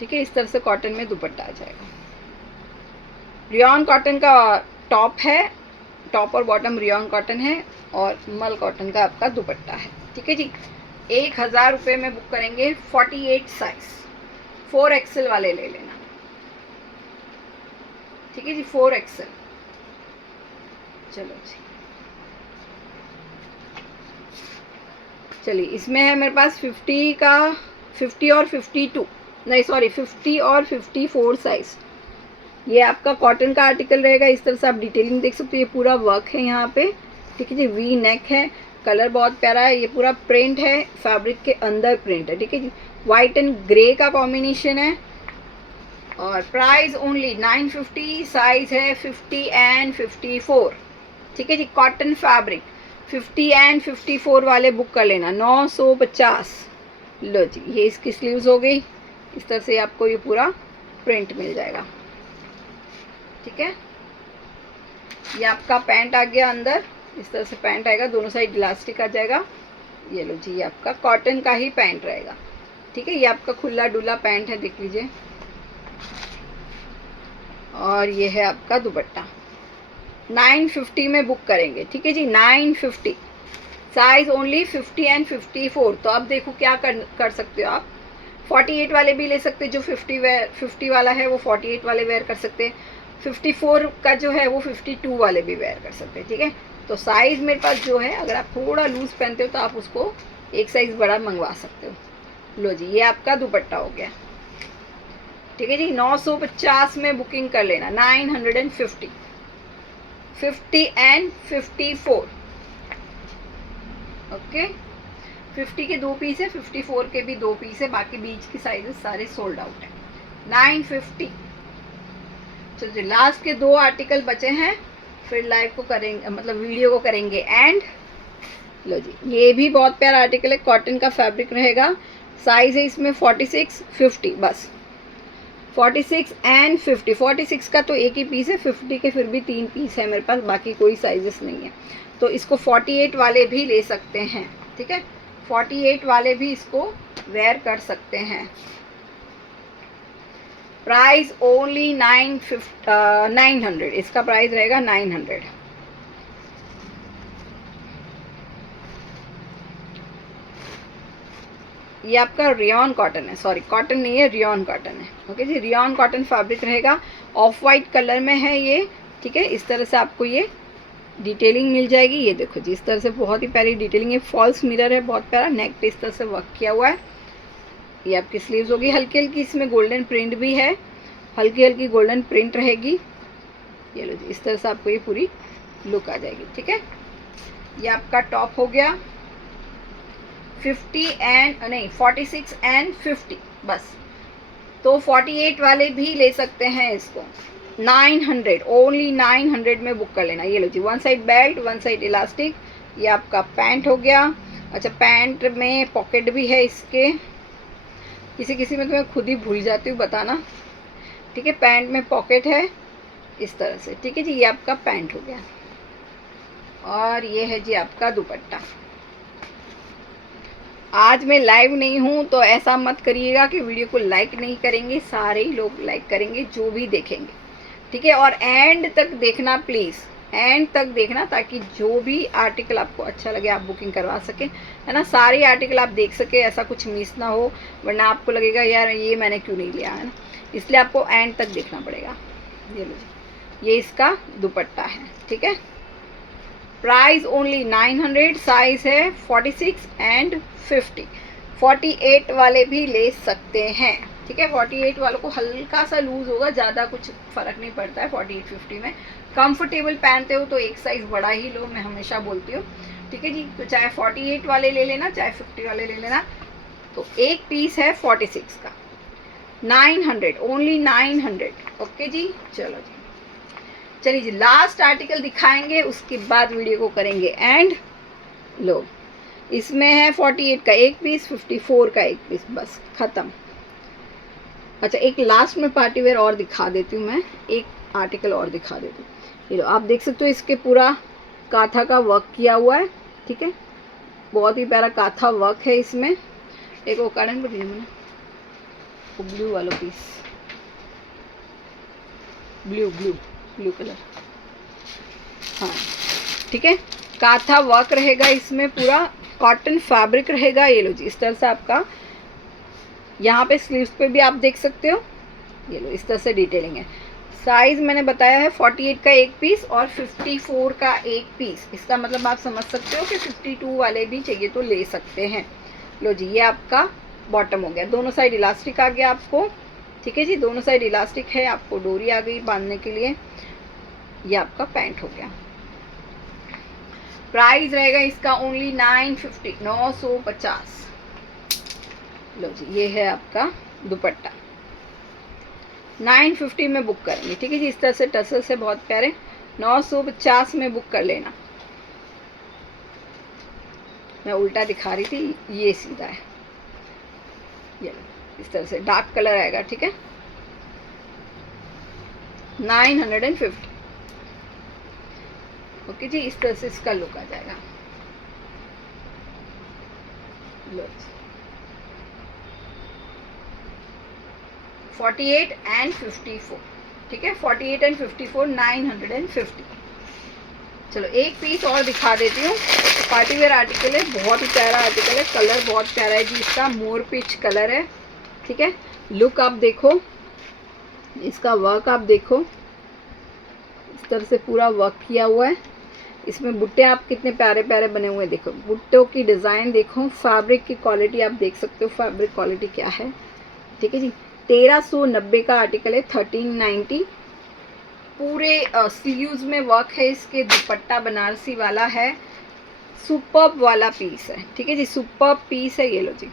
ठीक है, इस तरह से कॉटन में दुपट्टा आ जाएगा। रियॉन कॉटन का टॉप है, टॉप और बॉटम रियॉन कॉटन है, और मल कॉटन का आपका दुपट्टा है, ठीक है जी। 1000 रुपये में बुक करेंगे। 48 साइज, 4XL वाले ले लेना, ठीक है जी, 4XL। चलो जी, चलिए, इसमें है मेरे पास 50 का 50 और 52, नहीं सॉरी 50 और 54 साइज। ये आपका कॉटन का आर्टिकल रहेगा। इस तरह से आप डिटेलिंग देख सकते हो, ये पूरा वर्क है यहाँ पे, ठीक है जी। वी नेक है, कलर बहुत प्यारा है, ये पूरा प्रिंट है, फैब्रिक के अंदर प्रिंट है, ठीक है जी। वाइट एंड ग्रे का कॉम्बिनेशन है, और प्राइस ओनली 950, साइज है 50 एंड 54, ठीक है जी। कॉटन फैब्रिक 50 एंड 54 वाले बुक कर लेना, 950। लो जी, ये इसकी स्लीव्स हो गई। इस तरह से आपको ये पूरा प्रिंट मिल जाएगा, ठीक है। ये आपका पैंट आ गया अंदर, इस तरह से पैंट आएगा, दोनों साइड इलास्टिक आ जाएगा। ये लो जी, ये आपका कॉटन का ही पैंट रहेगा, ठीक है। ये आपका खुला डुला पैंट है, देख लीजिए। और ये है आपका दुपट्टा। 950 में बुक करेंगे, ठीक है जी, 950। Size only 50 and 54। तो अब देखो क्या कर सकते हो आप, 48 वाले भी ले सकते, जो 50 वाला है वो 48 वाले वेयर कर सकते हैं, 54 का जो है वो 52 वाले भी वेयर कर सकते हैं, ठीक है। तो साइज़ मेरे पास जो है, अगर आप थोड़ा लूज़ पहनते हो तो आप उसको एक साइज़ बड़ा मंगवा सकते हो। लो जी, ये आपका दुपट्टा हो गया, ठीक है जी। 950 में बुकिंग कर लेना, 950, 50 एंड 54। ओके, 50 के 2 पीस है, 54 के भी 2 पीस है, बाकी बीच की साइजेस सारे सोल्ड आउट है। 950। चलिए लास्ट के 2 आर्टिकल बचे हैं, फिर लाइव को करेंगे, मतलब वीडियो को करेंगे एंड। लो जी, ये भी बहुत प्यारा आर्टिकल है, कॉटन का फैब्रिक रहेगा। साइज है इसमें 46, 50, बस 46 एंड 50। 46 का तो एक ही पीस है, 50 के फिर भी 3 पीस है मेरे पास, बाकी कोई साइजेस नहीं है। तो इसको 48 वाले भी ले सकते हैं, ठीक है। 48 वाले भी इसको वेयर कर सकते हैं। प्राइस ओनली 900, इसका प्राइस रहेगा 900। ये आपका रियॉन कॉटन है, सॉरी कॉटन नहीं है, रियॉन कॉटन है। ओके जी, रियॉन कॉटन फैब्रिक रहेगा, ऑफ वाइट कलर में है ये, ठीक है। इस तरह से आपको ये डिटेलिंग मिल जाएगी। ये देखो जी, इस तरह से बहुत ही प्यारी डिटेलिंग है, फॉल्स मिरर है, बहुत प्यारा। नेक पे इस तरह से वर्क किया हुआ है। ये आपकी स्लीव्स होगी, हल्की हल्की इसमें गोल्डन प्रिंट भी है, हल्की हल्की गोल्डन प्रिंट रहेगी। ये लो जी, इस तरह से आपको ये पूरी लुक आ जाएगी, ठीक है। ये आपका टॉप हो गया, 46 एंड 50, बस। तो 48 वाले भी ले सकते हैं इसको, 900, ओनली 900 में बुक कर लेना। ये लो जी, 1 साइड बेल्ट, 1 साइड इलास्टिक। ये आपका पैंट हो गया। अच्छा, पैंट में पॉकेट भी है इसके, किसी किसी में तो मैं खुद ही भूल जाती हूँ बताना, ठीक है। पैंट में पॉकेट है इस तरह से, ठीक है जी। ये आपका पैंट हो गया, और ये है जी आपका दुपट्टा। आज मैं लाइव नहीं हूँ तो ऐसा मत करिएगा कि वीडियो को लाइक नहीं करेंगे, सारे ही लोग लाइक करेंगे जो भी देखेंगे, ठीक है। और एंड तक देखना प्लीज़, एंड तक देखना, ताकि जो भी आर्टिकल आपको अच्छा लगे आप बुकिंग करवा सकें, है ना। सारे आर्टिकल आप देख सके, ऐसा कुछ मिस ना हो, वरना आपको लगेगा यार ये मैंने क्यों नहीं लिया, है ना। इसलिए आपको एंड तक देखना पड़ेगा। ये लो, ये इसका दुपट्टा है, ठीक है। प्राइस ओनली 900, साइज है 46 एंड 50। 48 वाले भी ले सकते हैं, ठीक है। 48 वालों को हल्का सा लूज होगा, ज़्यादा कुछ फ़र्क नहीं पड़ता है 48 50 में। कंफर्टेबल पहनते हो तो एक साइज़ बड़ा ही लो, मैं हमेशा बोलती हूँ, ठीक है जी। तो चाहे 48 वाले ले लेना, चाहे 50 वाले ले लेना। तो एक पीस है 46 का, 900, ओनली 900। ओके जी, चलो जी, चलिए जी, लास्ट आर्टिकल दिखाएंगे, उसके बाद वीडियो को करेंगे एंड। लो, इसमें है 48 का एक पीस, 54 का एक पीस, बस खत्म। अच्छा, एक लास्ट में पार्टी वेयर और दिखा देती हूँ मैं, एक आर्टिकल और दिखा देती हूँ। ये लो, आप देख सकते हो इसके पूरा काथा का वर्क किया हुआ है, ठीक है। बहुत ही प्यारा काथा वर्क है इसमें। एक वो कारण बताइए मैंने, वो ब्लू वाला पीस, ब्लू कलर, हाँ ठीक है। काथा वर्क रहेगा इसमें, पूरा कॉटन फैब्रिक रहेगा। ये लो जी, इस तरह से आपका यहाँ पे स्लीव्स पे भी आप देख सकते हो। ये लो, इस तरह से डिटेलिंग है। साइज मैंने बताया है 48 का एक पीस और 54 का एक पीस। इसका मतलब आप समझ सकते हो कि 52 वाले भी चाहिए तो ले सकते हैं। लो जी, ये आपका बॉटम हो गया, दोनों साइड इलास्टिक आ गया आपको, ठीक है जी। दोनों साइड इलास्टिक है, आपको डोरी आ गई बांधने के लिए। ये आपका पैंट हो गया। प्राइस रहेगा इसका ओनली 950, 950। लो जी, ये है आपका दुपट्टा, 950 में बुक करेंगे, ठीक है जी। इस तरह से टसल्स है बहुत प्यारे, 950 में बुक कर लेना। मैं उल्टा दिखा रही थी, ये सीधा है। ये इस तरह से डार्क कलर आएगा, ठीक है। 950। ओके जी, इस तरह से इसका लुक आ जाएगा। लो 48 एंड 54, ठीक है, 48 एंड 54 950। चलो एक पीस और दिखा देती हूँ। पार्टी वेयर आर्टिकल है, बहुत ही प्यारा आर्टिकल है, कलर बहुत प्यारा है जी, इसका मोर पिच कलर है, ठीक है। लुक आप देखो, इसका वर्क आप देखो, इस तरह से पूरा वर्क किया हुआ है। इसमें बुट्टे आप कितने प्यारे प्यारे बने हुए हैं, देखो बुट्टों की डिज़ाइन देखो, फैब्रिक की क्वालिटी आप देख सकते हो, फैब्रिक क्वालिटी क्या है, ठीक है जी। 1390 का आर्टिकल है, 1390। पूरे स्लीव्स में वर्क है, इसके दुपट्टा बनारसी वाला है, सुपर्ब वाला पीस है, ठीक है जी, सुपर्ब पीस है। ये लो जी,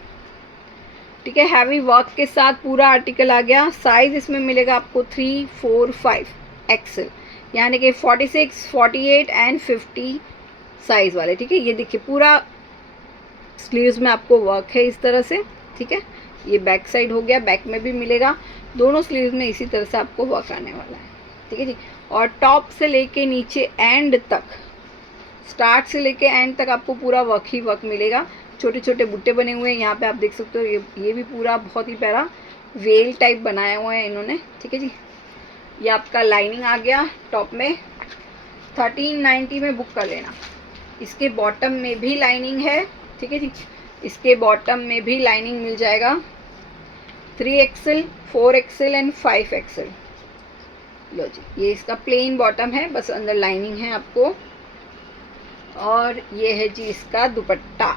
ठीक है, हैवी वर्क के साथ पूरा आर्टिकल आ गया। साइज इसमें मिलेगा आपको 3, 4, 5 एक्सेल, यानी कि 46, 48 एंड 50 साइज वाले, ठीक है। ये देखिए पूरा स्लीव्स में आपको वर्क है इस तरह से, ठीक है। ये बैक साइड हो गया, बैक में भी मिलेगा, दोनों स्लीव्स में इसी तरह से आपको वर्क आने वाला है, ठीक है जी। और टॉप से लेके नीचे एंड तक, स्टार्ट से लेके एंड तक आपको पूरा वर्क ही वर्क मिलेगा। छोटे छोटे बुट्टे बने हुए हैं, यहाँ पे आप देख सकते हो, ये भी पूरा बहुत ही प्यारा वेल टाइप बनाया हुआ है इन्होंने, ठीक है जी। ये आपका लाइनिंग आ गया टॉप में, 1390 में बुक कर लेना। इसके बॉटम में भी लाइनिंग है, ठीक है जी, इसके बॉटम में भी लाइनिंग मिल जाएगा, 3XL, 4XL एंड 5XL। लो जी, ये इसका प्लेन बॉटम है, बस अंदर लाइनिंग है आपको। और ये है जी इसका दुपट्टा।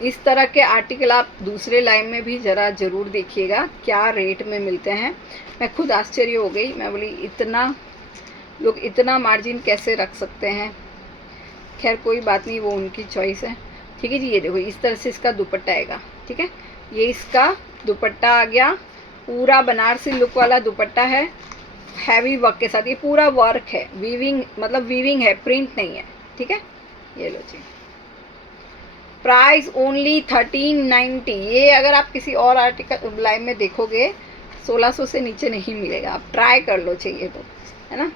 इस तरह के आर्टिकल आप दूसरे लाइन में भी ज़रा ज़रूर देखिएगा क्या रेट में मिलते हैं। मैं खुद आश्चर्य हो गई, मैं बोली इतना लोग इतना मार्जिन कैसे रख सकते हैं। खैर कोई बात नहीं, वो उनकी चॉइस है, ठीक है जी। ये देखो इस तरह से इसका दुपट्टा आएगा, ठीक है। ये इसका दुपट्टा आ गया, पूरा बनारसी लुक वाला दुपट्टा है, हैवी वर्क के साथ। ये पूरा वर्क है, वीविंग मतलब वीविंग है, प्रिंट नहीं है, ठीक है। ये लो जी, प्राइस ओनली 1390। ये अगर आप किसी और आर्टिकल लाइन में देखोगे 1600 से नीचे नहीं मिलेगा, आप ट्राई कर लो, चाहिए तो, है ना।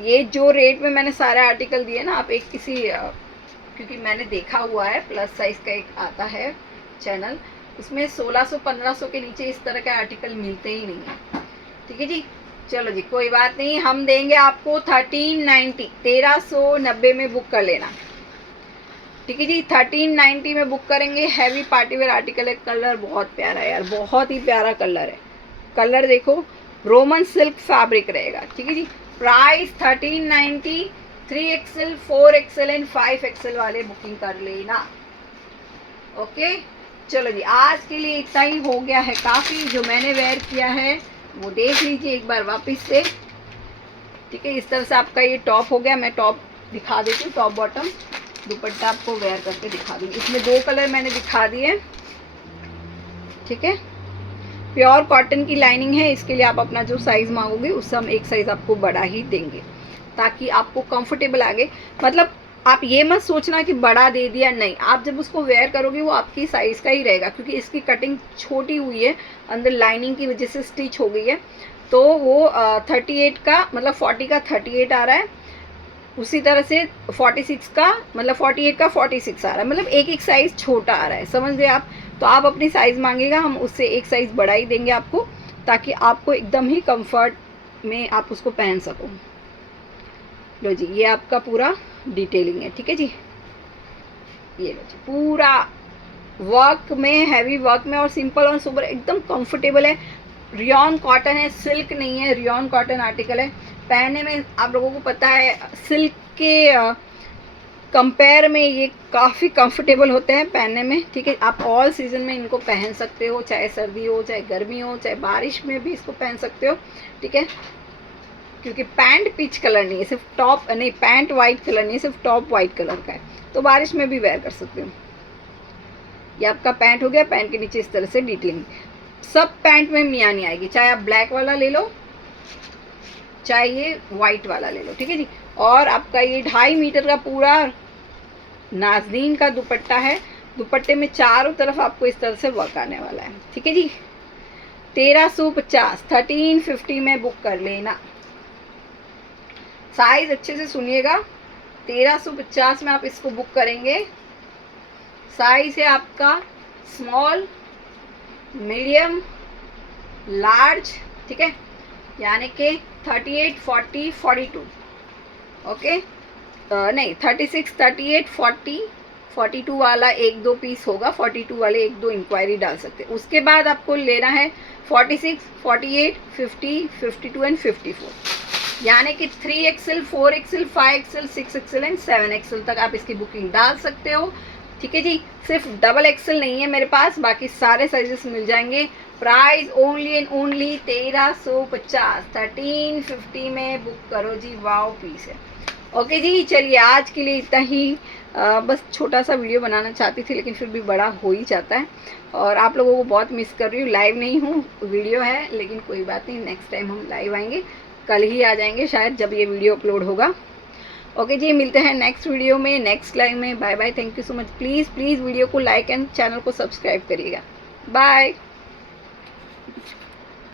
ये जो रेट में मैंने सारे आर्टिकल दिए ना, आप एक किसी क्योंकि मैंने देखा हुआ है, प्लस साइज का एक आता है चैनल, उसमें 1600-1500 के नीचे इस तरह के आर्टिकल मिलते ही नहीं है, ठीक है जी। चलो जी कोई बात नहीं, हम देंगे आपको 1390, 1390 में बुक कर लेना, ठीक है जी। 1390 में बुक करेंगे। हैवी पार्टीवेयर आर्टिकल है, कलर बहुत प्यारा है यार, बहुत ही प्यारा कलर है, कलर देखो, रोमन सिल्क फैब्रिक रहेगा, ठीक है जी। Price 1390, 3XL, 4XL and 5XL वाले बुकिंग कर लेना, ओके। चलो जी, आज के लिए इतना ही हो गया है काफ़ी। जो मैंने वेयर किया है वो देख लीजिए एक बार वापस से, ठीक है। इस तरह से आपका ये टॉप हो गया। मैं टॉप दिखा देती हूँ, टॉप बॉटम, दुपट्टा आपको वेयर करके दिखा दूँगी। इसमें 2 कलर मैंने दिखा दिए, ठीक है। प्योर कॉटन की लाइनिंग है, इसके लिए आप अपना जो साइज़ मांगोगे उससे हम एक साइज़ आपको बड़ा ही देंगे ताकि आपको कंफर्टेबल आगे। मतलब आप ये मत सोचना कि बड़ा दे दिया, नहीं, आप जब उसको वेयर करोगे वो आपकी साइज़ का ही रहेगा, क्योंकि इसकी कटिंग छोटी हुई है, अंदर लाइनिंग की वजह से स्टिच हो गई है, तो वो 38 का मतलब 40 का 38 आ रहा है, उसी तरह से 46 का मतलब 48 का 46 आ रहा है, मतलब एक एक साइज़ छोटा आ रहा है, समझ गए आप। तो आप अपनी साइज़ मांगेगा, हम उससे एक साइज़ बड़ा ही देंगे आपको, ताकि आपको एकदम ही कंफर्ट में आप उसको पहन सको। लो जी, ये आपका पूरा डिटेलिंग है, ठीक है जी। ये लो जी, पूरा वर्क में, हैवी वर्क में और सिंपल और सुपर एकदम कंफर्टेबल है। रियॉन कॉटन है, सिल्क नहीं है, रियॉन कॉटन आर्टिकल है। पहनने में आप लोगों को पता है सिल्क के कंपेयर में ये काफ़ी कंफर्टेबल होते हैं पहनने में, ठीक है। आप ऑल सीज़न में इनको पहन सकते हो, चाहे सर्दी हो, चाहे गर्मी हो, चाहे बारिश में भी इसको पहन सकते हो, ठीक है। क्योंकि पैंट पीच कलर नहीं है, सिर्फ टॉप नहीं, पैंट वाइट कलर नहीं है, सिर्फ टॉप वाइट कलर का है, तो बारिश में भी वेयर कर सकते हो। ये आपका पैंट हो गया, पैंट के नीचे इस तरह से डिटेलिंग। सब पैंट में मियाँ नहीं आएगी, चाहे आप ब्लैक वाला ले लो, चाहे ये वाइट वाला ले लो, ठीक है जी। और आपका ये 2.5 मीटर का पूरा नाज़नीन का दुपट्टा है। दुपट्टे में चारों तरफ आपको इस तरह से वर्क आने वाला है, ठीक है जी। 1350 1350 में बुक कर लेना। साइज अच्छे से सुनिएगा, 1350 में आप इसको बुक करेंगे। साइज है आपका स्मॉल, मीडियम, लार्ज, ठीक है, यानी कि 38, 40, 42, ओके, नहीं 36, 38, 40, 42 वाला एक दो पीस होगा, 42 वाले एक दो इंक्वायरी डाल सकते हैं। उसके बाद आपको लेना है 46, 48, 50, 52 एंड 54, यानी कि 3XL, 4XL, 5XL, 6XL and 7XL तक आप इसकी बुकिंग डाल सकते हो। ठीक है जी, सिर्फ डबल एक्सेल नहीं है मेरे पास, बाकी सारे साइजेस मिल जाएंगे। प्राइस ओनली एंड ओनली 1350, 1350 में बुक करो जी, वाओ पीस है। ओके जी, चलिए आज के लिए इतना ही। बस छोटा सा वीडियो बनाना चाहती थी, लेकिन फिर भी बड़ा हो ही जाता है, और आप लोगों को बहुत मिस कर रही हूँ। लाइव नहीं हूँ, वीडियो है, लेकिन कोई बात नहीं, नेक्स्ट टाइम हम लाइव आएंगे। कल ही आ जाएंगे शायद, जब ये वीडियो अपलोड होगा। ओके जी, मिलते हैं नेक्स्ट वीडियो में, नेक्स्ट लाइव में। Bye bye, thank you so much. Please please video को लाइक एंड चैनल को सब्सक्राइब करिएगा। बाय।